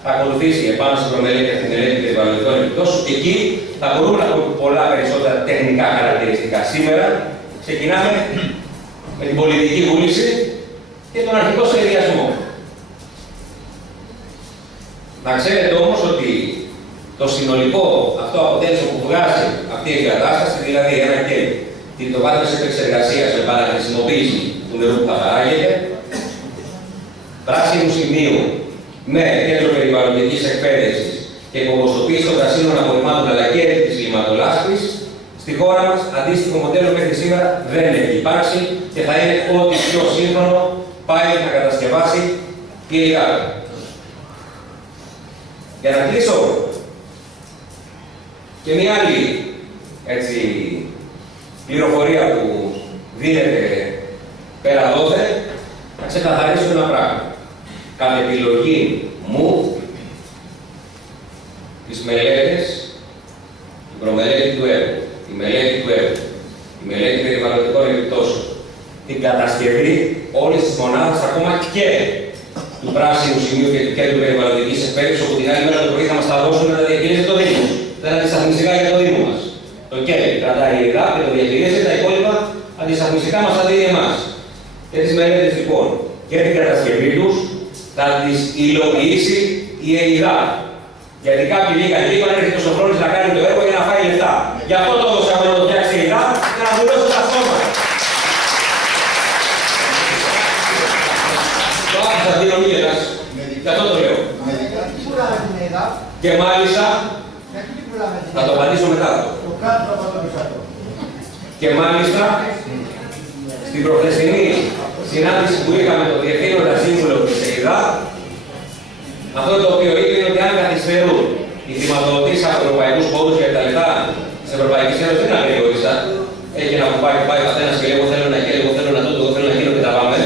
θα ακολουθήσει επάνω στην προμελέτη αυτή τη μελέτη περιβαλλοντικών επιπτώσεων και εκεί θα μπορούμε να πούμε πολλά περισσότερα τεχνικά χαρακτηριστικά. Σήμερα ξεκινάμε με την πολιτική βούληση και τον αρχικό σχεδιασμό. Να ξέρετε όμως ότι το συνολικό αυτό αποτέλεσμα που βγάζει αυτή η εγκατάσταση, δηλαδή ένα κέλ, το βάθος επεξεργασίας με παραχρησιμοποίηση του νερού που θα παράγεται, πράσινου σημείου με κέντρο περιβαλλοντικής εκπαίδευσης και κομποστοποίηση των πρασίνων απορριμμάτων αλλά και της λιματολάσπης, στη χώρα μας αντίστοιχο μοντέλο μέχρι σήμερα δεν έχει υπάρξει και θα είναι ό,τι πιο σύγχρονο πάει να κατασκευάσει η Ελλάδα. Για να κλείσω και μια άλλη πληροφορία που δίνεται πέρα δόθε, να ξεκαθαρίσω ένα πράγμα. Κατ' επιλογή μου, τις μελέτες, την προμελέτη του έργου, τη μελέτη του έργου, τη η μελέτη περιβαλλοντικών επιπτώσεων, την κατασκευή όλης της μονάδας, ακόμα και του πράσινου σημείου και του κέντρου περιβαλλοντικής εκπαίδευσης, όπου την άλλη μέρα το πρωί θα μας τα δώσουν να τα διαχειρίζεται το Δήμο. Δεν αντισταθμιστικά για το Δήμο μας. Το ΚΕΛ κρατάει η ΕΔΑΠ και το διαχειρίζεται, τα υπόλοιπα αντισταθμιστικά μας τα δίνει εμάς. Και τις μελέτες λοιπόν και την κατασκευή τους θα τις υλοποιήσει η ΕΔΑΠ. Γιατί κάποιοι βγήκαν λίγο, έρχεται τόσο χρόνο να κάνει το έργο για να φάει λεφτά. Γι' αυτό το δώσαμε να το φτιάξει η ΕΔΑΠ και να δουλέψει τα σώματα. Το άφησα την ομίλιας. Γι' αυτό το λέω. Και μάλιστα, θα το απαντήσω μετά. Και μάλιστα, στην προχθεσινή συνάντηση που είχαμε το Διευθύνοντα Σύμβουλο της ΕΔΑΠ, αυτό το οποίο είπε είναι ότι αν καθυστερούν οι χρηματοδοτήσεις από ευρωπαϊκούς πόρους και τα λεφτά της Ευρωπαϊκής Ένωσης, δεν αγριόρισαν. Έχει ένα κουμπάκι που πάει ο καθένας και λέει: εγώ θέλω να γίνει, εγώ θέλω να τούτο, εγώ θέλω να γίνω και τα πάμε.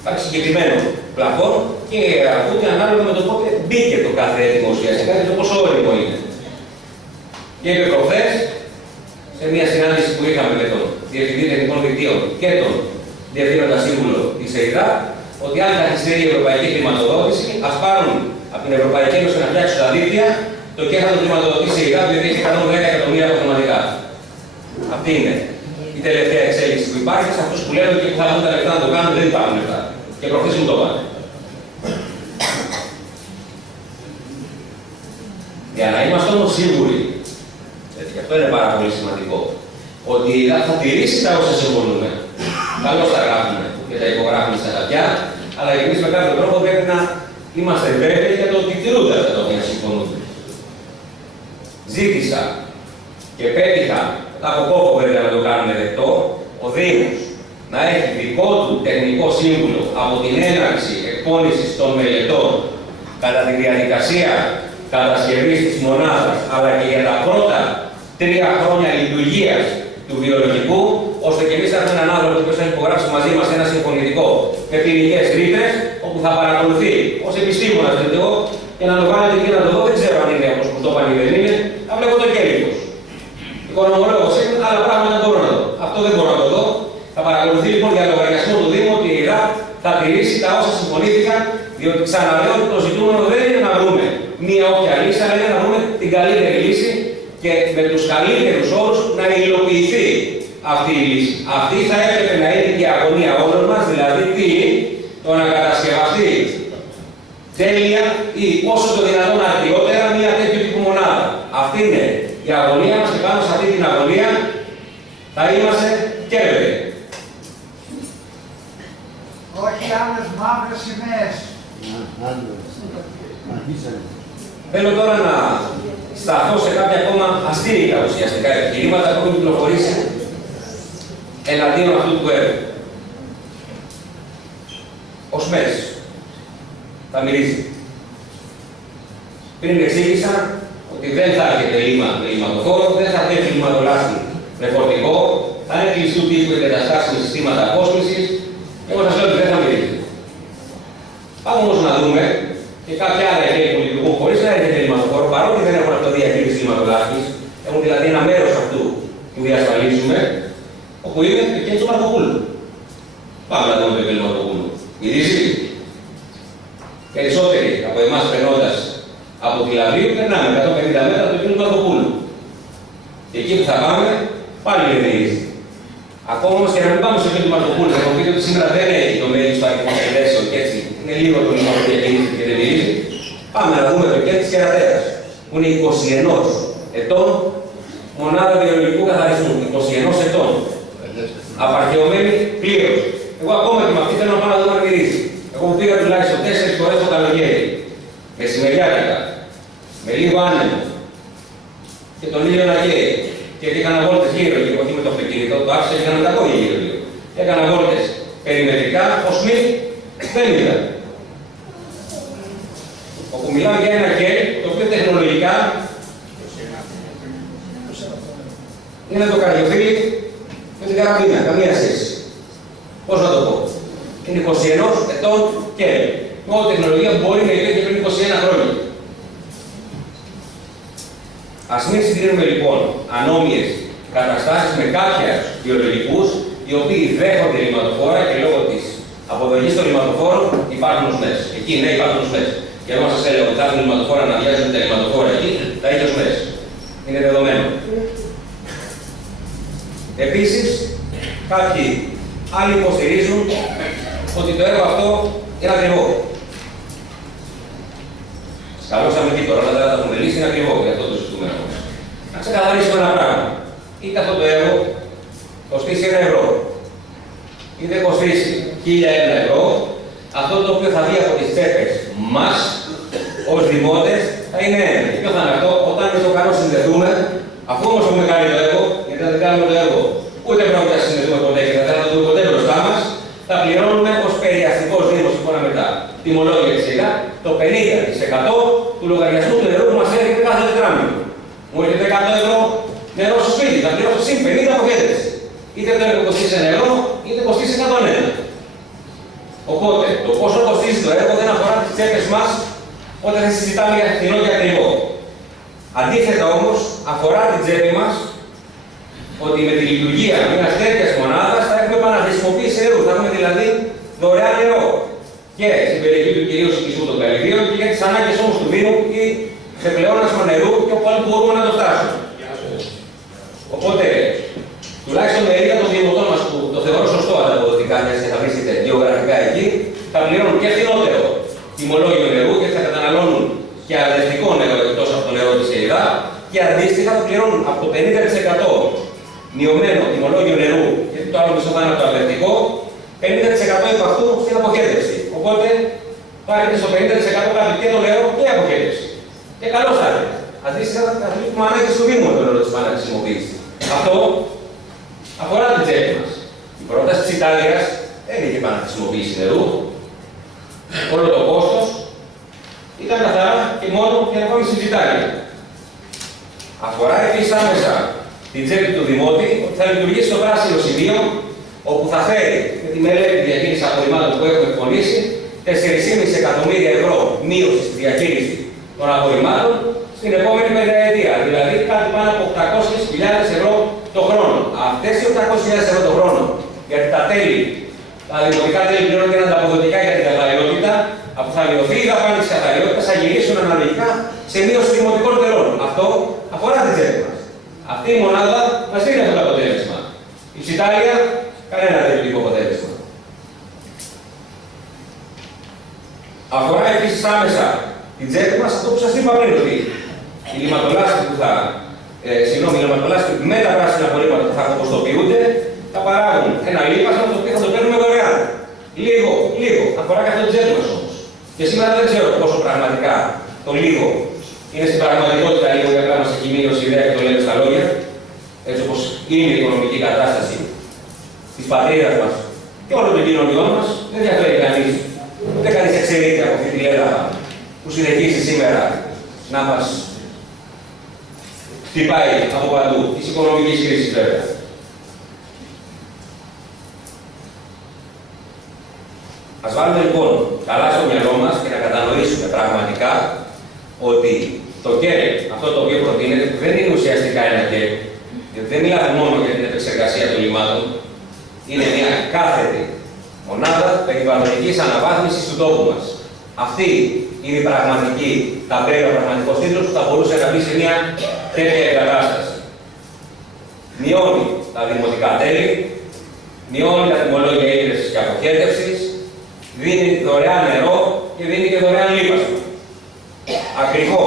Υπάρχει συγκεκριμένο πλαφόν και ακούτε ανάλογα με το πότε μπήκε το κάθε έτοιμο ουσιαστικά και το πόσο όριμο είναι. Και είπε προχθές, σε μια συνάντηση που είχαμε με τον Διευθυντή Τεχνικών Δικτύων και τον Διευθύνοντα Σύμβουλο της ΕΔΑΠ, ότι αν καθυστερεί η ευρωπαϊκή χρηματοδότηση, ας πάρουν από την Ευρωπαϊκή Ένωση να φτιάξουν τα δίκτυα, το και θα το χρηματοδοτήσει η ΕΔΑΠ, διότι έχει 110 εκατομμύρια αποθεματικά. Αυτή είναι η τελευταία εξέλιξη που υπάρχει. Σε αυτούς που λένε ότι θα δουν τα λεφτά να το κάνουν, δεν υπάρχουν λεφτά. Και προχθές μου το πάνε. Για να είμαστε όμως σίγουροι, γιατί αυτό είναι πάρα πολύ σημαντικό, ότι η ΕΔΑΠ θα τηρήσει τα όσα συμφωνούμε. Καλώς τα γράφουμε και τα υπογράφουμε στα χαρτιά, αλλά εμείς με κάποιο τρόπο πρέπει να είμαστε βέβαιοι για το ότι τηρούνται αυτά τα οποία συμφωνούμε. Ζήτησα και πέτυχα, μετά από κόπο βέβαια να το κάνουμε δεκτό, ο Δήμος να έχει δικό του τεχνικό σύμβουλο από την έναρξη εκπόνησης των μελετών κατά τη διαδικασία κατασκευής της μονάδας, αλλά και για τα πρώτα 3 χρόνια λειτουργίας του βιολογικού, ώστε και εμείς θα έχουμε έναν άνθρωπο που θα υπογράψει μαζί μας ένα συμφωνητικό με ποινικές ρήτρες, όπου θα παρακολουθεί ως επιστήμονας, δηλαδή εγώ, και να το βάλετε εκεί να το δω, δεν ξέρω αν είναι όπως που το είπαν ή δεν είναι, θα βλέπω το κέλυφος. Οικονομολόγος είναι, άλλα πράγματα δεν μπορώ να δω. Αυτό δεν μπορώ να το δω. Θα παρακολουθεί λοιπόν για λογαριασμό του Δήμου ότι η ΕΔΑΠ θα τηρήσει τα όσα συμφωνήθηκαν, διότι ξαναλέω ότι το ζητούμενο δεν είναι να βρούμε μία όποια λύση, αλλά είναι να βρούμε την καλύτερη λύση και με τους καλύτερους όρους να υλοποιηθεί αυτή η λύση. Αυτή θα έπρεπε να είναι και η αγωνία όλων μας, δηλαδή τι, το να κατασκευαστεί τέλεια ή όσο το δυνατόν αρχαιότερα μία τέτοιου τύπου μονάδα. Αυτή είναι η αγωνία μας και πάνω σε αυτή την αγωνία θα είμαστε κέρδη. Όχι άλλες μαύρες σημαίες. Θέλω τώρα να σταθώ σε κάποια ακόμα αστήρικτα ουσιαστικά επιχειρήματα που έχουν κυκλοφορήσει εναντίον αυτού του έργου. Ο ΣΜΕΣ θα μιλήσει. Πριν εξήγησα ότι δεν θα έρχεται λίμα με λιματοφόρο, δεν θα έρθει λιματολάστη με φορτικό, θα είναι κλειστού τύπου εγκαταστάσιμοι συστήματα απόσκλησης. Εγώ σας λέω ότι δεν θα μιλήσει. Πάμε όμως να δούμε και κάποια άλλα εταιρεία που λειτουργούν χωρίς να έρχεται λιματοφόρο, παρότι δεν έχουν αυτοδιαχείριση λιματολάστη, έχουν δηλαδή ένα μέρος αυτού που διασφαλίζουμε, όπου είναι το κέντρο του Μαρκοπούλου. Πάμε να δούμε το κέντρο του Μαρκοπούλου. Μυρίζει. Περισσότεροι από εμάς περνώντας από τη Λαβρίου περνάμε 150 μέτρα από το κέντρο του Μαρκοπούλου. Και εκεί που θα πάμε, πάλι δεν μυρίζει. Ακόμα όμως και να μην πάμε στο κέντρο του Μαρκοπούλου, θα πείτε ότι σήμερα δεν έχει το μέγιστο αριθμό εκθέσεων και έτσι είναι λίγο το λίγο που διακινείται και δεν μυρίζει. Πάμε να δούμε το κέντρο της Κερατέας, που είναι 21 ετών μονάδα βιολογικού καθαρισμού. 21 ετών. Απαρχαιωμένη πλήρως. Εγώ ακόμα και με αυτή θέλω να πάω να δω να μυρίζει. Εγώ πήγα τουλάχιστον 4 φορές το καλοκαίρι. Μεσημεριάτικα. Με λίγο άνεμο. Και τον ήλιο να καίει. Και έκανα βόλτες γύρω-γύρω. Όχι με το αυτοκίνητο, το άφησα και έκανα τα κόγια γύρω-γύρω. Έκανα βόλτες περιμετρικά, οσμή δεν ήταν. Όπου μιλάμε για ένα κέλ, το οποίο τεχνολογικά είναι το καρδιοφύλλι με την καραμπίνα, καμία σχέση. Πώς να το πω. Είναι 21 ετών και μόνο τεχνολογία που μπορεί να υπήρχε πριν 21 χρόνια. Ας μην συγκρίνουμε λοιπόν ανώμοιες καταστάσεις με κάποιους βιολογικούς, οι οποίοι δέχονται λιματοφόρα και λόγω της αποδοχής των λιματοφόρων υπάρχουν οσμές. Εκεί ναι, υπάρχουν οσμές. Και εγώ σας έλεγα ότι θα έχουν λιματοφόρα να αδειάζουν τα λιματοφόρα εκεί, θα έχει οσμές. Είναι δεδομένο. Επίσης, κάποιοι άλλοι υποστηρίζουν ότι το έργο αυτό είναι ακριβό. Σκαλώσαμε εκεί τώρα, αλλά δεν θα το έχουμε λύσει, είναι ακριβό για αυτό το ζητούμενο. Να ξεκαθαρίσουμε ένα πράγμα. Είτε αυτό το έργο κοστίσει 1 ευρώ, είτε κοστίσει 1.001 ευρώ, αυτό το οποίο θα βγει από τις τσέπες μας ως δημότες θα είναι ένα. Και ποιο θα είναι αυτό, όταν με το καλό συνδεθούμε, αφού όμως έχουμε κάνει το έργο, γιατί δεν κάνουμε το έργο, ούτε πρόκειται να συνδεθούμε ποτέ και δεν θα το δούμε ποτέ μπροστά μας, θα πληρώνουμε ως περιαστικός Δήμος σύμφωνα με τα τιμολόγια της ΕΓΑ το 50% του λογαριασμού του νερού που μας έρχεται κάθε τετράμινο. Μου έρχεται 100 ευρώ νερό στο σπίτι, θα πληρώσω συν 50 αποχέτευση. Είτε το έργο κοστίσει 1 ευρώ, είτε κοστίσει 101. Οπότε, το πόσο κοστίζει το έργο δεν αφορά τις τσέπες μας όταν δεν συζητάμε για φθηνό και ακριβό. Αντίθετα όμως, αφορά την τσέπη μας ότι με τη λειτουργία μιας τέτοιας μονάδας θα έχουμε επαναχρησιμοποίηση νερού. Θα έχουμε δηλαδή δωρεάν νερό. Και στην περιοχή του κυρίου Σικισού των Καλυδίων και για τις ανάγκες όμως του Δήμου ή σε πλεόνασμα νερού και όπου άλλοι μπορούμε να το φτάσουμε. Οπότε, τουλάχιστον μερίδα των δημοτών μας που το θεωρώ σωστό ανταποδοτικά, μιας και θα βρίσκεται γεωγραφικά εκεί, θα πληρώνουν και φθηνότερο τιμολόγιο νερού και θα καταναλώνουν και αλευτικό νερό εκτός από το νερό της ΕΙΔΑ και αντίστοιχα θα πληρώνουν από το 50% μειωμένο τιμολόγιο νερού, γιατί το άλλο μισό θα είναι το αλευτικό, 50% επ' αυτού στην αποχέτευση. Οπότε θα έχετε στο 50% κάτι και το νερό και η αποχέτευση. Και καλώς θα είναι. Αντίστοιχα θα έχουμε ανάγκη του Δήμου το νερό της επαναχρησιμοποίησης. Αυτό αφορά την τσέπη μας. Η πρόταση της Ιταλίας δεν είχε επαναχρησιμοποίηση νερού. Όλο το κόστος ήταν καθαρά και μόνο για να πάμε στην Ιταλία. Αφορά επίσης άμεσα την τσέπη του Δημότη ότι θα λειτουργήσει το πράσινο σημείο όπου θα φέρει με τη μελέτη διαχείριση απορριμμάτων που έχουμε εκπονήσει 4,5 εκατομμύρια ευρώ μείωση στη διαχείριση των απορριμμάτων στην επόμενη πενταετία. Δηλαδή κάτι πάνω από 800.000 ευρώ το χρόνο. Αυτές οι 800.000 ευρώ το χρόνο, γιατί τα τέλη, τα δημοτικά τέλη πληρώνουν και ανταποδοτικά για την καθαριότητα, αφού θα μειωθεί η δαπάνη της καθαριότητας, θα γυρίσουν αναλογικά σε μείωση δημοτικών τελών. Αυτό αφορά την τσέπη μας. Αυτή η μονάδα μας δίνει αυτό το αποτέλεσμα. Η Ψιτάλια, κανένα τελικό αποτέλεσμα. Αφορά επίσης άμεσα την τσέπη μας αυτό που σας είπα πριν, ότι οι λιματολάστοι που θα, οι λιματολάστοι με τα πράσινα απορρίμματα που θα κοστοποιούνται θα παράγουν ένα λίπασμα το οποίο θα το παίρνουμε δωρεάν. Λίγο. Αφορά και αυτό την τσέπη μας όμως. Και σήμερα δεν ξέρω πόσο πραγματικά το λίγο είναι στην πραγματικότητα λίγο για να μας έχει μείνει ως ιδέα και το λέμε στα λόγια, έτσι όπως είναι η οικονομική κατάσταση της πατρίδας μας και όλων των κοινωνιών μας, δεν διαφέρει κανείς. Ούτε κανείς εξαιρείται από αυτή τη λέλα που συνεχίζει σήμερα να μας χτυπάει από παντού, της οικονομικής κρίσης βέβαια. Ας βάλουμε λοιπόν καλά στο μυαλό μας και να κατανοήσουμε πραγματικά ότι το ΚΕΡ, αυτό το οποίο προτείνεται, δεν είναι ουσιαστικά ένα ΚΕΡ, γιατί δεν μιλάμε μόνο για την επεξεργασία των λιμάτων, είναι μια κάθετη μονάδα περιβαλλοντικής αναβάθμισης του τόπου μας. Αυτή είναι η πραγματική ταμπέλα, ο πραγματικός τίτλος που θα μπορούσε να μπει σε μια τέτοια εγκατάσταση. Μειώνει τα δημοτικά τέλη, μειώνει τα τιμολόγια ίδρυσης και αποχέτευσης, δίνει δωρεάν νερό και δίνει και δωρεάν λίπασμα. Ακριβό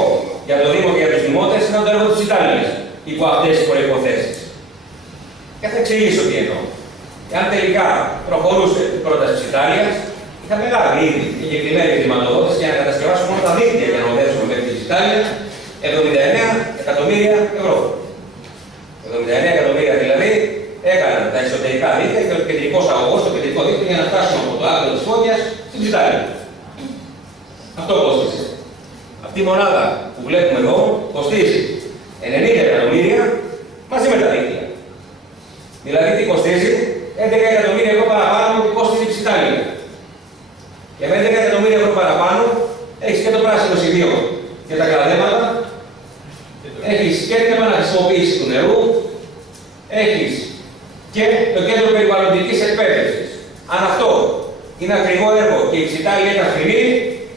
για το Δήμο και για τους δημότες είναι το έργο της Ιταλίας υπό αυτές τις προϋποθέσεις. Και θα εξηγήσω τι εννοώ. Εάν τελικά προχωρούσε η πρόταση της Ιταλίας, είχαμε λάβει ήδη συγκεκριμένη χρηματοδότηση για να κατασκευάσουμε μόνο τα δίκτυα για να οδεύσουμε μέχρι τη Ιταλία 79 εκατομμύρια ευρώ. 79 εκατομμύρια δηλαδή έκαναν τα εσωτερικά δίκτυα και ο κεντρικός αγωγός, το κεντρικό δίκτυο για να φτάσουμε από το άκρο της Φώτιας στην Ιταλία. Αυτό κόστησε. Αυτή η μονάδα που βλέπουμε εδώ κοστίζει 90 εκατομμύρια μαζί με τα δίκτυα. Δηλαδή τι κοστίζει, 11 εκατομμύρια ευρώ παραπάνω από ό,τι κόστιζε η Ψιτάλια. Και με 11 εκατομμύρια ευρώ παραπάνω έχεις και το πράσινο σημείο και τα κλαδέματα, έχεις και την επαναχρησιμοποίηση του νερού έχεις και το κέντρο περιβαλλοντικής εκπαίδευσης. Αν αυτό είναι ακριβό έργο και η Ξητάλη είναι ασφυρή,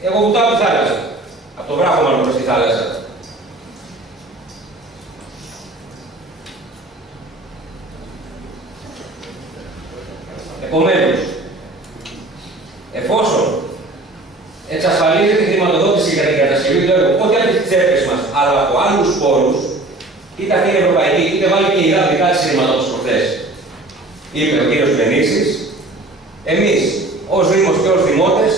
εγώ βουτάω τη θάλασσα. Από το βράχο μάλλον προς τη θάλασσα. Επομένως, εφόσον εξασφαλίζεται η χρηματοδότηση για την κατασκευή του έργου, όχι από τις τσέπες μας, αλλά από άλλους πόρους, είτε αυτή είναι ευρωπαϊκή, είτε βάλει και η ΔΑΠ δικά της χρηματοδότησης προχθές, είπε ο κύριος Βενίσης, εμείς ως Δήμος και ως Δημότες,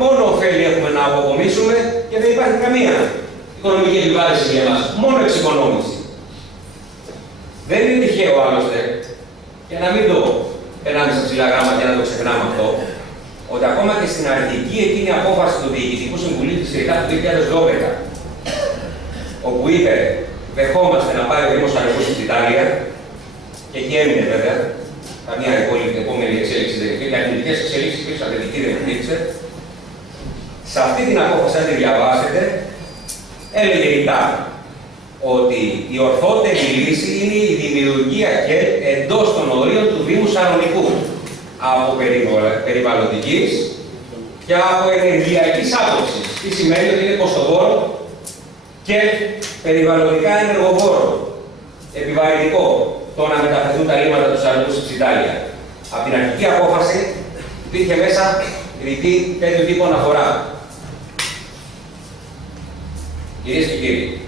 μόνο ωφέλη έχουμε να αποκομίσουμε και δεν υπάρχει καμία οικονομική επιβάρυνση για εμάς, μόνο εξοικονόμηση. Δεν είναι τυχαίο άλλωστε, και να μην το περνάμε στα ψηλά γράμματα και να το ξεχνάμε αυτό, ότι ακόμα και στην αρχική εκείνη απόφαση του Διοικητικού Συμβουλίου της ΣΥΡΙΚΑ του 2012, όπου είπε δεχόμαστε να πάει ο Δήμος Αρκούς στην Ιταλία, και εκεί έμεινε βέβαια, καμία επόμενη εξέλιξη δεν υπήρχε, αρνητικές εξέλιξεις υπήρξαν, αρνητική δεν υπήρξε. Σε αυτή την απόφαση, αν τη διαβάσετε, έλεγε ρητά ότι η ορθότερη λύση είναι η δημιουργία και εντός των ορίων του Δήμου Σαλονικού από περιβαλλοντικής και από ενεργειακής άποψης. Τι σημαίνει ότι είναι κοστοβόρο και περιβαλλοντικά ενεργοβόρο, επιβαρυντικό το να μεταφερθούν τα λίμματα του Σαλονικού στη Ξητάλια. Από την αρχική απόφαση υπήρχε μέσα ρητή τέτοιου τύπου αναφορά. Κυρίες και κύριοι,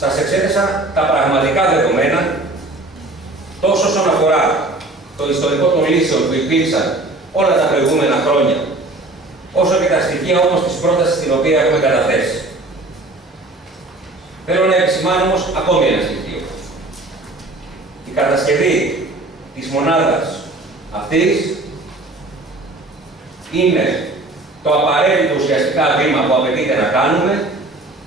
σας εξέθεσα τα πραγματικά δεδομένα τόσο όσον αφορά το ιστορικό των λύσεων που υπήρξαν όλα τα προηγούμενα χρόνια, όσο και τα στοιχεία όμως της πρότασης την οποία έχουμε καταθέσει. Θέλω να επισημάνω όμως ακόμη ένα στοιχείο. Η κατασκευή της μονάδας αυτής είναι το απαραίτητο ουσιαστικά βήμα που απαιτείται να κάνουμε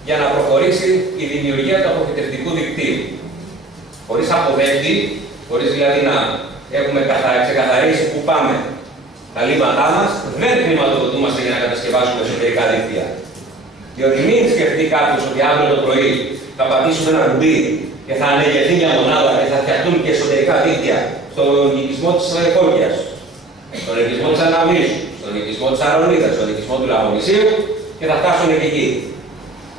για να προχωρήσει η δημιουργία του αποφυτευτικού δικτύου. Χωρίς αποδέκτη, χωρίς δηλαδή να έχουμε ξεκαθαρίσει πού πάμε τα λίμματά μας, δεν χρηματοδοτούμαστε για να κατασκευάσουμε εσωτερικά δίκτυα. Διότι μην σκεφτεί κάποιος ότι αύριο το πρωί θα πατήσουμε ένα κουμπί και θα ανεγερθεί μια μονάδα και θα φτιαχτούν και εσωτερικά δίκτυα στον οικισμό της Φώκιας, στον οικισμό της Αναβίσου, στον οικισμό της Αρονίδας, στον οικισμό του Λαγονισίου και θα φτάσουν και εκεί.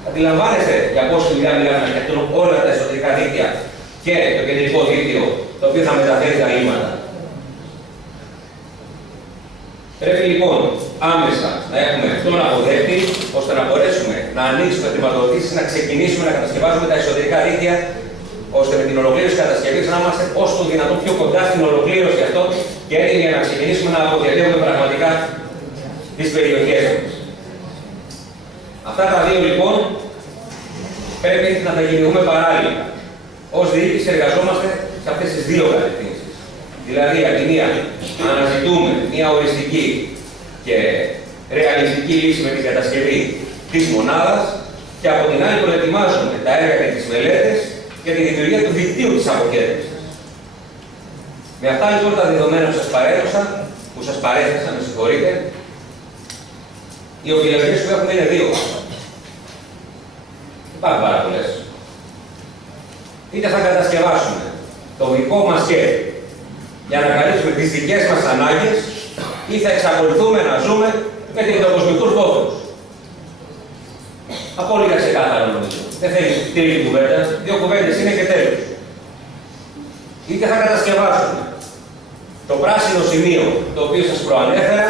Αντιλαμβάνεστε για πόση δουλειά μιλάμε να φτιαχτούν όλα τα εσωτερικά δίκτυα και το κεντρικό δίκτυο το οποίο θα μεταφέρει τα λίμματα. Πρέπει λοιπόν άμεσα να έχουμε τον αποδέκτη ώστε να μπορέσουμε να ανοίξουμε χρηματοδοτήσεις, να ξεκινήσουμε να κατασκευάζουμε τα εσωτερικά δίκτυα ώστε με την ολοκλήρωση κατασκευής να είμαστε όσο το δυνατόν πιο κοντά στην ολοκλήρωση αυτό και έτοιμοι για να ξεκινήσουμε να αποδιαδεύουμε πραγματικά τις περιοχές μας. Αυτά τα δύο λοιπόν πρέπει να τα κυνηγούμε παράλληλα. Ως διοίκηση εργαζόμαστε σε αυτές τις δύο κατευθύνσεις. Δηλαδή, από τη μία αναζητούμε μια οριστική και ρεαλιστική λύση με την κατασκευή της μονάδας και από την άλλη προετοιμάζουμε τα έργα και τις μελέτες για τη δημιουργία του δικτύου της αποχέτευσης. Με αυτά λοιπόν τα δεδομένα που σας παρέθεσα, με συγχωρείτε, οι επιλογές που έχουμε είναι δύο. Υπάρχουν πάρα πολλές. Είτε θα κατασκευάσουμε το δικό μας σχέδιο για να καλύψουμε τις δικές μας ανάγκες ή θα εξακολουθούμε να ζούμε με τριτοκοσμικούς πόθους. Απόλυτα ξεκάθαρα νομίζω. Δεν θέλει τρίτη κουβέντα, δύο κουβέντες είναι και τέλος. Είτε θα κατασκευάσουμε το πράσινο σημείο το οποίο σας προανέφερα,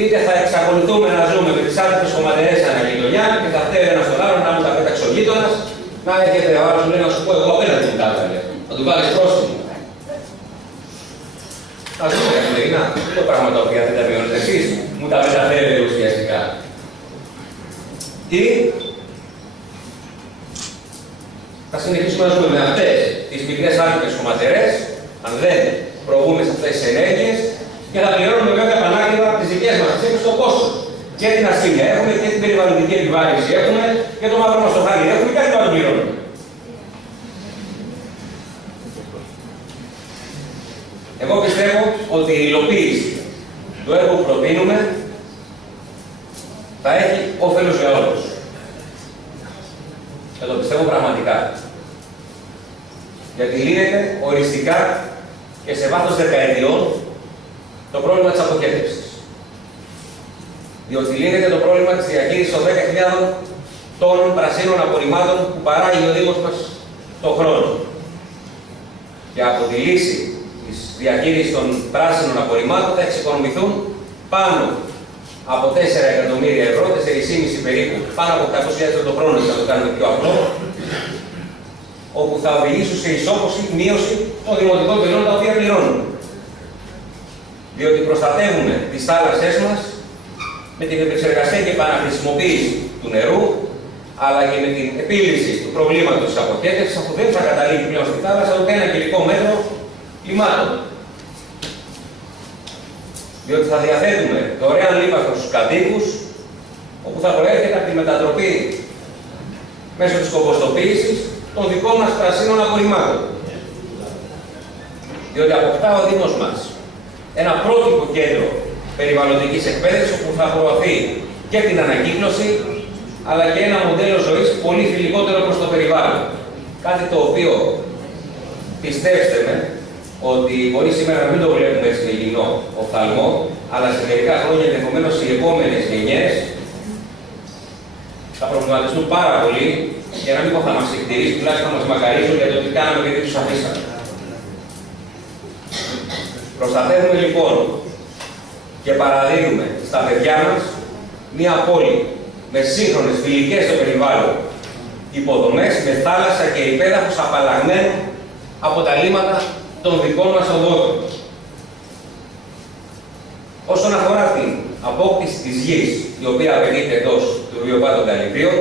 είτε θα εξακολουθούμε να ζούμε με τις άλπες χωματερές αναγειτονιά και θα φταίει ένας τον άλλον να μου τα πέταξε ο γείτονας, να έρχεται ο άλλος λέει να σου πω εγώ απέναντι μου τα έβαλε. Να του βάλεις πρόστιμο. Θα ζούμε καθημερινά. Δεν το πράγμα τα οποία δεν τα βιώνετε εσείς, μου τα μεταφέρετε ουσιαστικά. Ή θα συνεχίσουμε να ζούμε με αυτές τις μικρές άλπες χωματερές, αν δεν προβούμε σε αυτές τις ενέργειες, και θα πληρώνουμε βέβαια πανάκριβα τις δικές μας αξίες στο κόστος. Και την ασφάλεια έχουμε και την περιβαλλοντική επιβάρυνση έχουμε και το μαύρο μας το χάρι έχουμε και κάτι άλλο πληρώνουμε. Εγώ πιστεύω ότι η υλοποίηση του έργου που προτείνουμε θα έχει όφελος για όλους. Και το πιστεύω πραγματικά. Γιατί λύνεται οριστικά και σε βάθος δεκαετιών το πρόβλημα της αποχέτευσης. Διότι λύνεται το πρόβλημα της διαχείρισης των 10.000 τόνων πρασίνων απορριμμάτων που παράγει ο Δήμος μας το χρόνο. Και από τη λύση της διαχείρισης των πράσινων απορριμμάτων θα εξοικονομηθούν πάνω από 4 εκατομμύρια ευρώ, 4,5 περίπου, πάνω από 800.000 ευρώ το χρόνο, για να το κάνουμε πιο απλό, όπου θα οδηγήσουν σε ισόποση, μείωση των δημοτικών τελών τα οποία πληρώνουν. Διότι προστατεύουμε τις θάλασσές μας με την επεξεργασία και επαναχρησιμοποίηση του νερού, αλλά και με την επίλυση του προβλήματος της αποχέτευσης, αφού δεν θα καταλήγει πλέον στη θάλασσα ούτε ένα κυβικό μέτρο λιμάτων. Διότι θα διαθέτουμε δωρεάν λίπαστρο στους κατοίκους, όπου θα προέρχεται από τη μετατροπή μέσω της κομποστοποίησης των δικών μας πρασίνων απορριμμάτων. Διότι αποκτά ο Δήμος μας ένα πρότυπο κέντρο περιβαλλοντικής εκπαίδευσης, όπου θα προωθεί και την ανακύκλωση, αλλά και ένα μοντέλο ζωής πολύ φιλικότερο προς το περιβάλλον. Κάτι το οποίο, πιστέψτε με, ότι μπορεί σήμερα να μην το βλέπουμε έτσι με γυμνό οφθαλμό, αλλά σε μερικά χρόνια ενδεχομένως οι επόμενες γενιές θα προβληματιστούν πάρα πολύ, για να μην πω θα μας εκτηρήσουν, τουλάχιστον θα μας μακαρίζουν για το τι κάναμε και τι τους αφήσαμε. Προστατεύουμε λοιπόν και παραδίδουμε στα παιδιά μας μία πόλη με σύγχρονες φιλικές στο περιβάλλον υποδομές, με θάλασσα και υπέδαφος απαλλαγμένο από τα λίμματα των δικών μας οδότων. Όσον αφορά την απόκτηση της γης, η οποία απαιτείται εντός του βιοπάτων καλυβίων,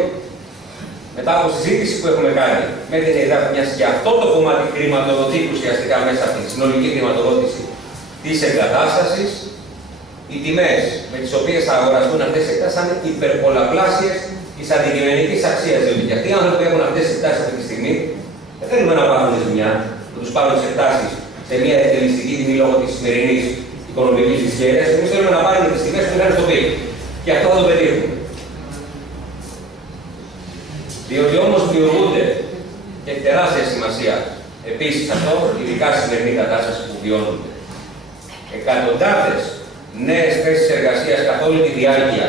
μετά από συζήτηση που έχουμε κάνει με την ΕΔΑΠ, μιας και αυτό το κομμάτι χρηματοδοτεί ουσιαστικά μέσα από τη συνολική χρηματοδότηση της εγκατάστασης, οι τιμές με τις οποίες θα αγοραστούν αυτές τις εκτάσεις θα είναι υπερπολαπλάσιες της αντικειμενικής αξίας. Διότι και αυτοί οι άνθρωποι που έχουν αυτές τις εκτάσεις αυτή τη στιγμή δεν θέλουμε να πάρουν ζημιά, να τους πάρουν τις εκτάσεις σε μια εκτελεστική τιμή λόγω της σημερινής οικονομικής δυσχέρειας. Εμείς θέλουμε να πάρουμε τις τιμές που είναι στο πικ. Και αυτό θα το πετύχουμε. Διότι όμως δημιουργούνται και έχει τεράστια σημασία επίσης αυτό, ειδικά στη σημερινή κατάσταση που βιώνουμε, εκατοντάδες νέες θέσεις εργασίας καθ' όλη τη διάρκεια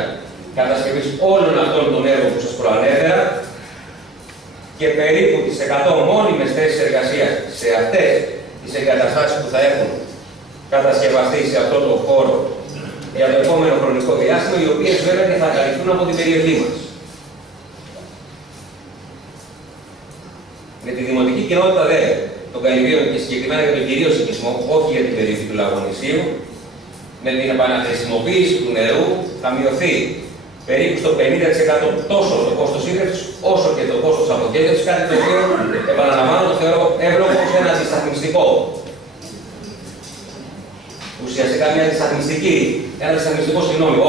κατασκευής όλων αυτών των έργων που σας προανέφερα και περίπου τις 100 μόνιμες θέσεις εργασίας σε αυτές τις εγκαταστάσεις που θα έχουν κατασκευαστεί σε αυτό το χώρο για το επόμενο χρονικό διάστημα, οι οποίες βέβαια και θα καλυφθούν από την περιοχή μας. Με τη δημοτική κοινότητα δε των Καλυβίων και συγκεκριμένα για τον κυρίω οικισμό, όχι για την περιοχή του Λαγωνισίου, με την επαναχρησιμοποίηση του νερού θα μειωθεί περίπου στο 50% τόσο το κόστος ίδρυυσης όσο και το κόστος αποχέτευσης, κάτι το οποίο επαναλαμβάνω το θεωρώ εύλογο σε ένα αντισταθμιστικό. Ουσιαστικά ένα αντισταθμιστικό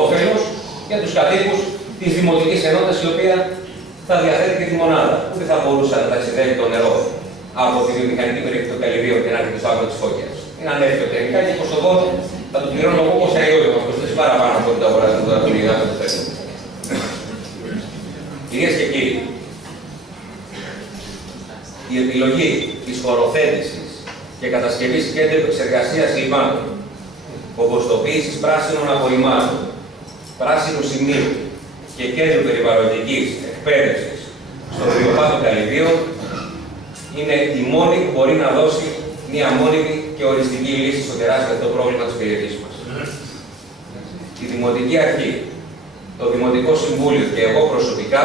όφελος για τους κατοίκους της δημοτικής ενότητας, η οποία θα διαθέτει και τη μονάδα. Ούτε θα μπορούσε να ταξιδεύει το νερό από τη βιομηχανική περιοχή των Καλυβίων και να έρθει στο άκρο της Φώκιας. Είναι ανέφικτο τελικά και προς το δώρο θα το πληρώνω εγώ όπως αεριόδιο μας κοστίσει παραπάνω από ό,τι το αγοράζουμε τώρα τον ιδέα που θέλουμε. Κυρίες και κύριοι, η επιλογή της χωροθέτησης και κατασκευής κέντρου επεξεργασίας λιμάτων, κομποστοποίησης πράσινων απορριμμάτων, πράσινου σημείου και κέντρου περιβαλλοντικής εκπαίδευσης στο βιοπάτο Καλυβίων είναι η μόνη που μπορεί να δώσει μια μόνιμη και οριστική λύση στο τεράστιο αυτό πρόβλημα της περιοχής μας. Η Δημοτική Αρχή, το Δημοτικό Συμβούλιο και εγώ προσωπικά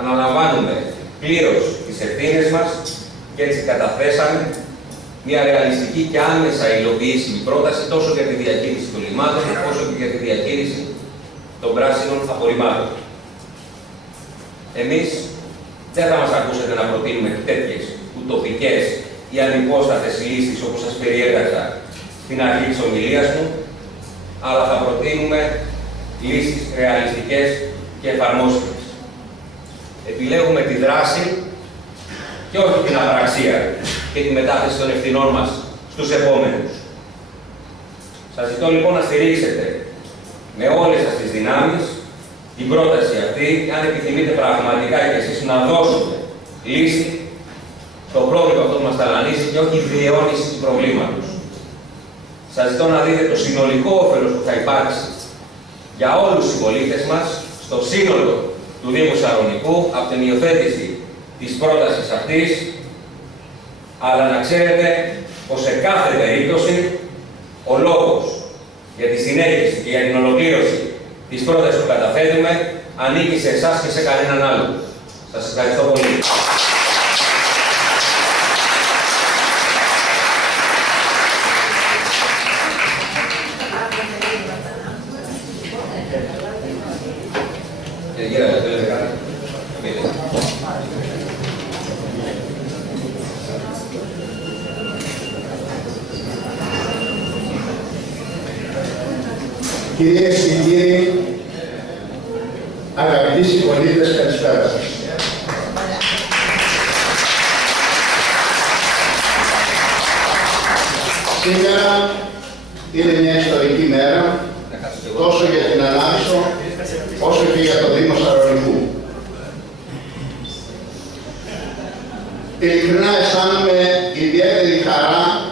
αναλαμβάνουμε πλήρως τις ευθύνες μας και έτσι καταθέσαμε μια ρεαλιστική και άμεσα υλοποιήσιμη πρόταση τόσο για τη διαχείριση των λιμάτων όσο και για τη διαχείριση των πράσινων απορριμμάτων. Εμείς δεν θα μας ακούσετε να προτείνουμε τέτοιες ουτοπικές ή ανυπόστατες λύσεις όπως σας περιέγραψα στην αρχή της ομιλίας μου, αλλά θα προτείνουμε λύσεις ρεαλιστικές και εφαρμόσιμες. Επιλέγουμε τη δράση και όχι την απραξία και τη μετάθεση των ευθυνών μας στους επόμενους. Σας ζητώ λοιπόν να στηρίξετε με όλες σας τις δυνάμεις την πρόταση αυτή, και αν επιθυμείτε πραγματικά και εσείς να δώσουμε λύση στο πρόβλημα αυτό που μας μας ταλανίζει και όχι η διαιώνιση του προβλήματος. Σας ζητώ να δείτε το συνολικό όφελος που θα υπάρξει για όλους τους συμπολίτες μας στο σύνολο του Δήμου Σαλονικού από την υιοθέτηση της πρότασης αυτής, αλλά να ξέρετε πως σε κάθε περίπτωση ο λόγος για τη συνέχιση και για την ολοκλήρωση της πρότασης που καταθέτουμε ανήκει σε εσάς και σε κανέναν άλλον. Σας ευχαριστώ πολύ. Κυρίες και κύριοι, αγαπητοί συμπολίτες, καλησπέρα σας. Σήμερα είναι μια ιστορική μέρα, τόσο για την Ανάξο, όσο και για το Δήμο Σαλονικού. Ειλικρινά αισθάνομαι ιδιαίτερη χαρά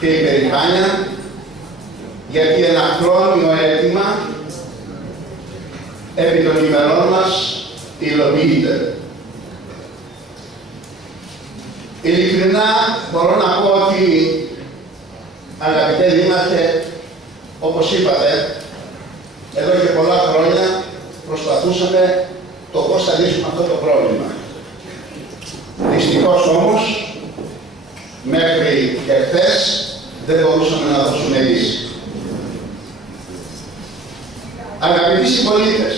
και υπερηφάνεια, γιατί ένα χρόνιο αίτημα επί των ημερών μας υλοποιείται. Ειλικρινά μπορώ να πω ότι, αγαπητέ Δήμαρχε, όπως είπατε, εδώ και πολλά χρόνια προσπαθούσαμε το πώς θα λύσουμε αυτό το πρόβλημα. Δυστυχώς όμως, μέχρι και χθες δεν μπορούσαμε να δώσουμε λύση. Αγαπητοί συμπολίτες,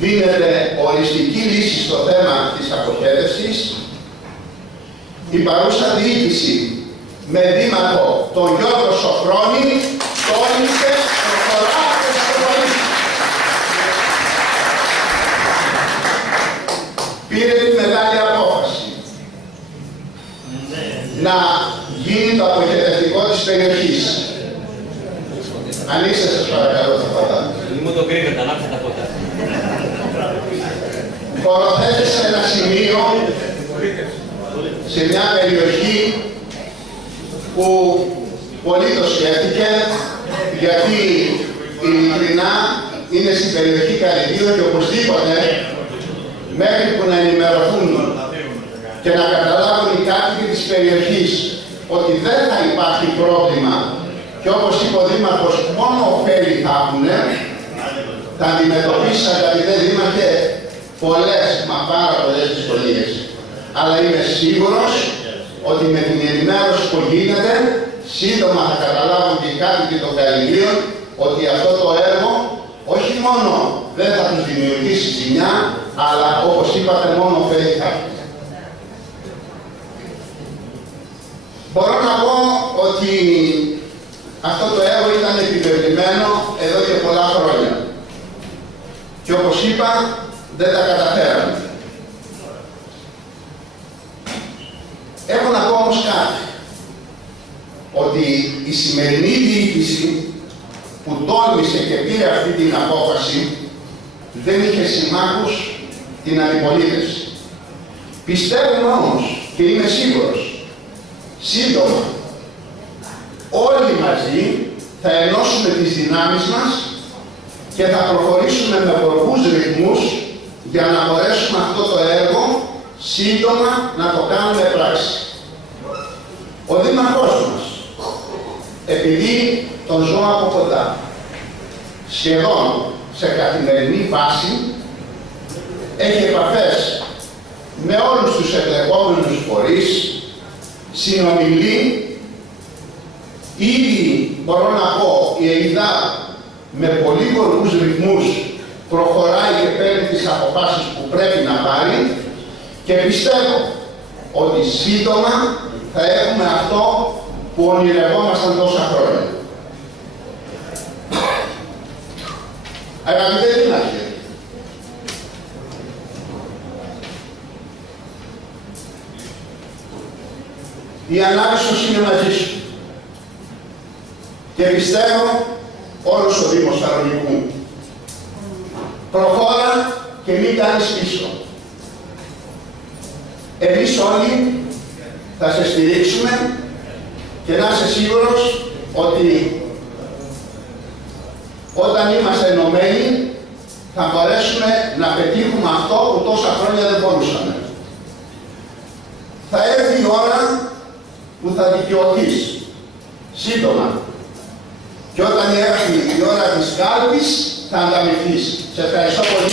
δίνεται οριστική λύση στο θέμα της αποχέτευσης. Η παρούσα διοίκηση με δήμαρχο τον Γιώργο Σοφρόνη τόλμησε προχωρά και προχωρήσει. Πήρε τη μεγάλη απόφαση να γίνει το αποχετευτικό της περιοχής. Ανοίξτε σας παρακαλώ τα φώτα. Μου το κρύβετε, ανάψτε τα φώτα. Χωροθέτησε ένα σημείο σε μια περιοχή που πολύ το σκέφτηκε, γιατί ειλικρινά είναι στην περιοχή Καρυδίου και οπωσδήποτε μέχρι που να ενημερωθούν και να καταλάβουν οι κάτοικοι της περιοχής ότι δεν θα υπάρχει πρόβλημα και όπως είπε ο Δήμαρχος, μόνο ωφέλη θα έχουν, θα αντιμετωπίσει, αγαπητέ Δήμαρχε, πολλές, μα πάρα πολλές δυσκολίες. Αλλά είμαι σίγουρος ότι με την ενημέρωση που γίνεται, σύντομα θα καταλάβουν και οι κάτοικοι των Καρυδίων ότι αυτό το έργο όχι μόνο δεν θα τους δημιουργήσει ζημιά, αλλά όπως είπατε, μόνο ωφέλη θα έχουν. Μπορώ να πω ότι αυτό το έργο ήταν επιβεβλημένο εδώ και πολλά χρόνια. Και όπως είπα, δεν τα καταφέραμε. Έχω να πω όμως κάτι. Ότι η σημερινή διοίκηση που τόλμησε και πήρε αυτή την απόφαση δεν είχε συμμάχους την αντιπολίτευση. Πιστεύουμε όμως και είμαι σίγουρος, σύντομα όλοι μαζί θα ενώσουμε τις δυνάμεις μας και θα προχωρήσουμε με γοργούς ρυθμούς για να μπορέσουμε αυτό το έργο σύντομα να το κάνουμε πράξη. Ο Δήμαρχός μας, επειδή τον ζω από κοντά, σχεδόν σε καθημερινή βάση, έχει επαφές με όλους τους εμπλεκόμενους φορείς, συνομιλεί. Ήδη μπορώ να πω η ΕΙΔΑ με πολύ γοργούς ρυθμούς προχωράει και παίρνει τις αποφάσεις που πρέπει να πάρει και πιστεύω ότι σύντομα θα έχουμε αυτό που ονειρευόμασταν τόσα χρόνια. Αγαπητέ Δήμαρχε, η Ανάξος είναι μαζί σου και πιστεύω όλος ο Δήμος Σαλονικού. Προχώρα και μην κάνεις πίσω. Εμείς όλοι θα σε στηρίξουμε και να είσαι σίγουρος ότι όταν είμαστε ενωμένοι θα μπορέσουμε να πετύχουμε αυτό που τόσα χρόνια δεν μπορούσαμε. Θα έρθει η ώρα που θα δικαιωθείς, σύντομα. Και όταν έρθει η ώρα της κάλπης θα ανταμυφθείς. Σε ευχαριστώ πολύ.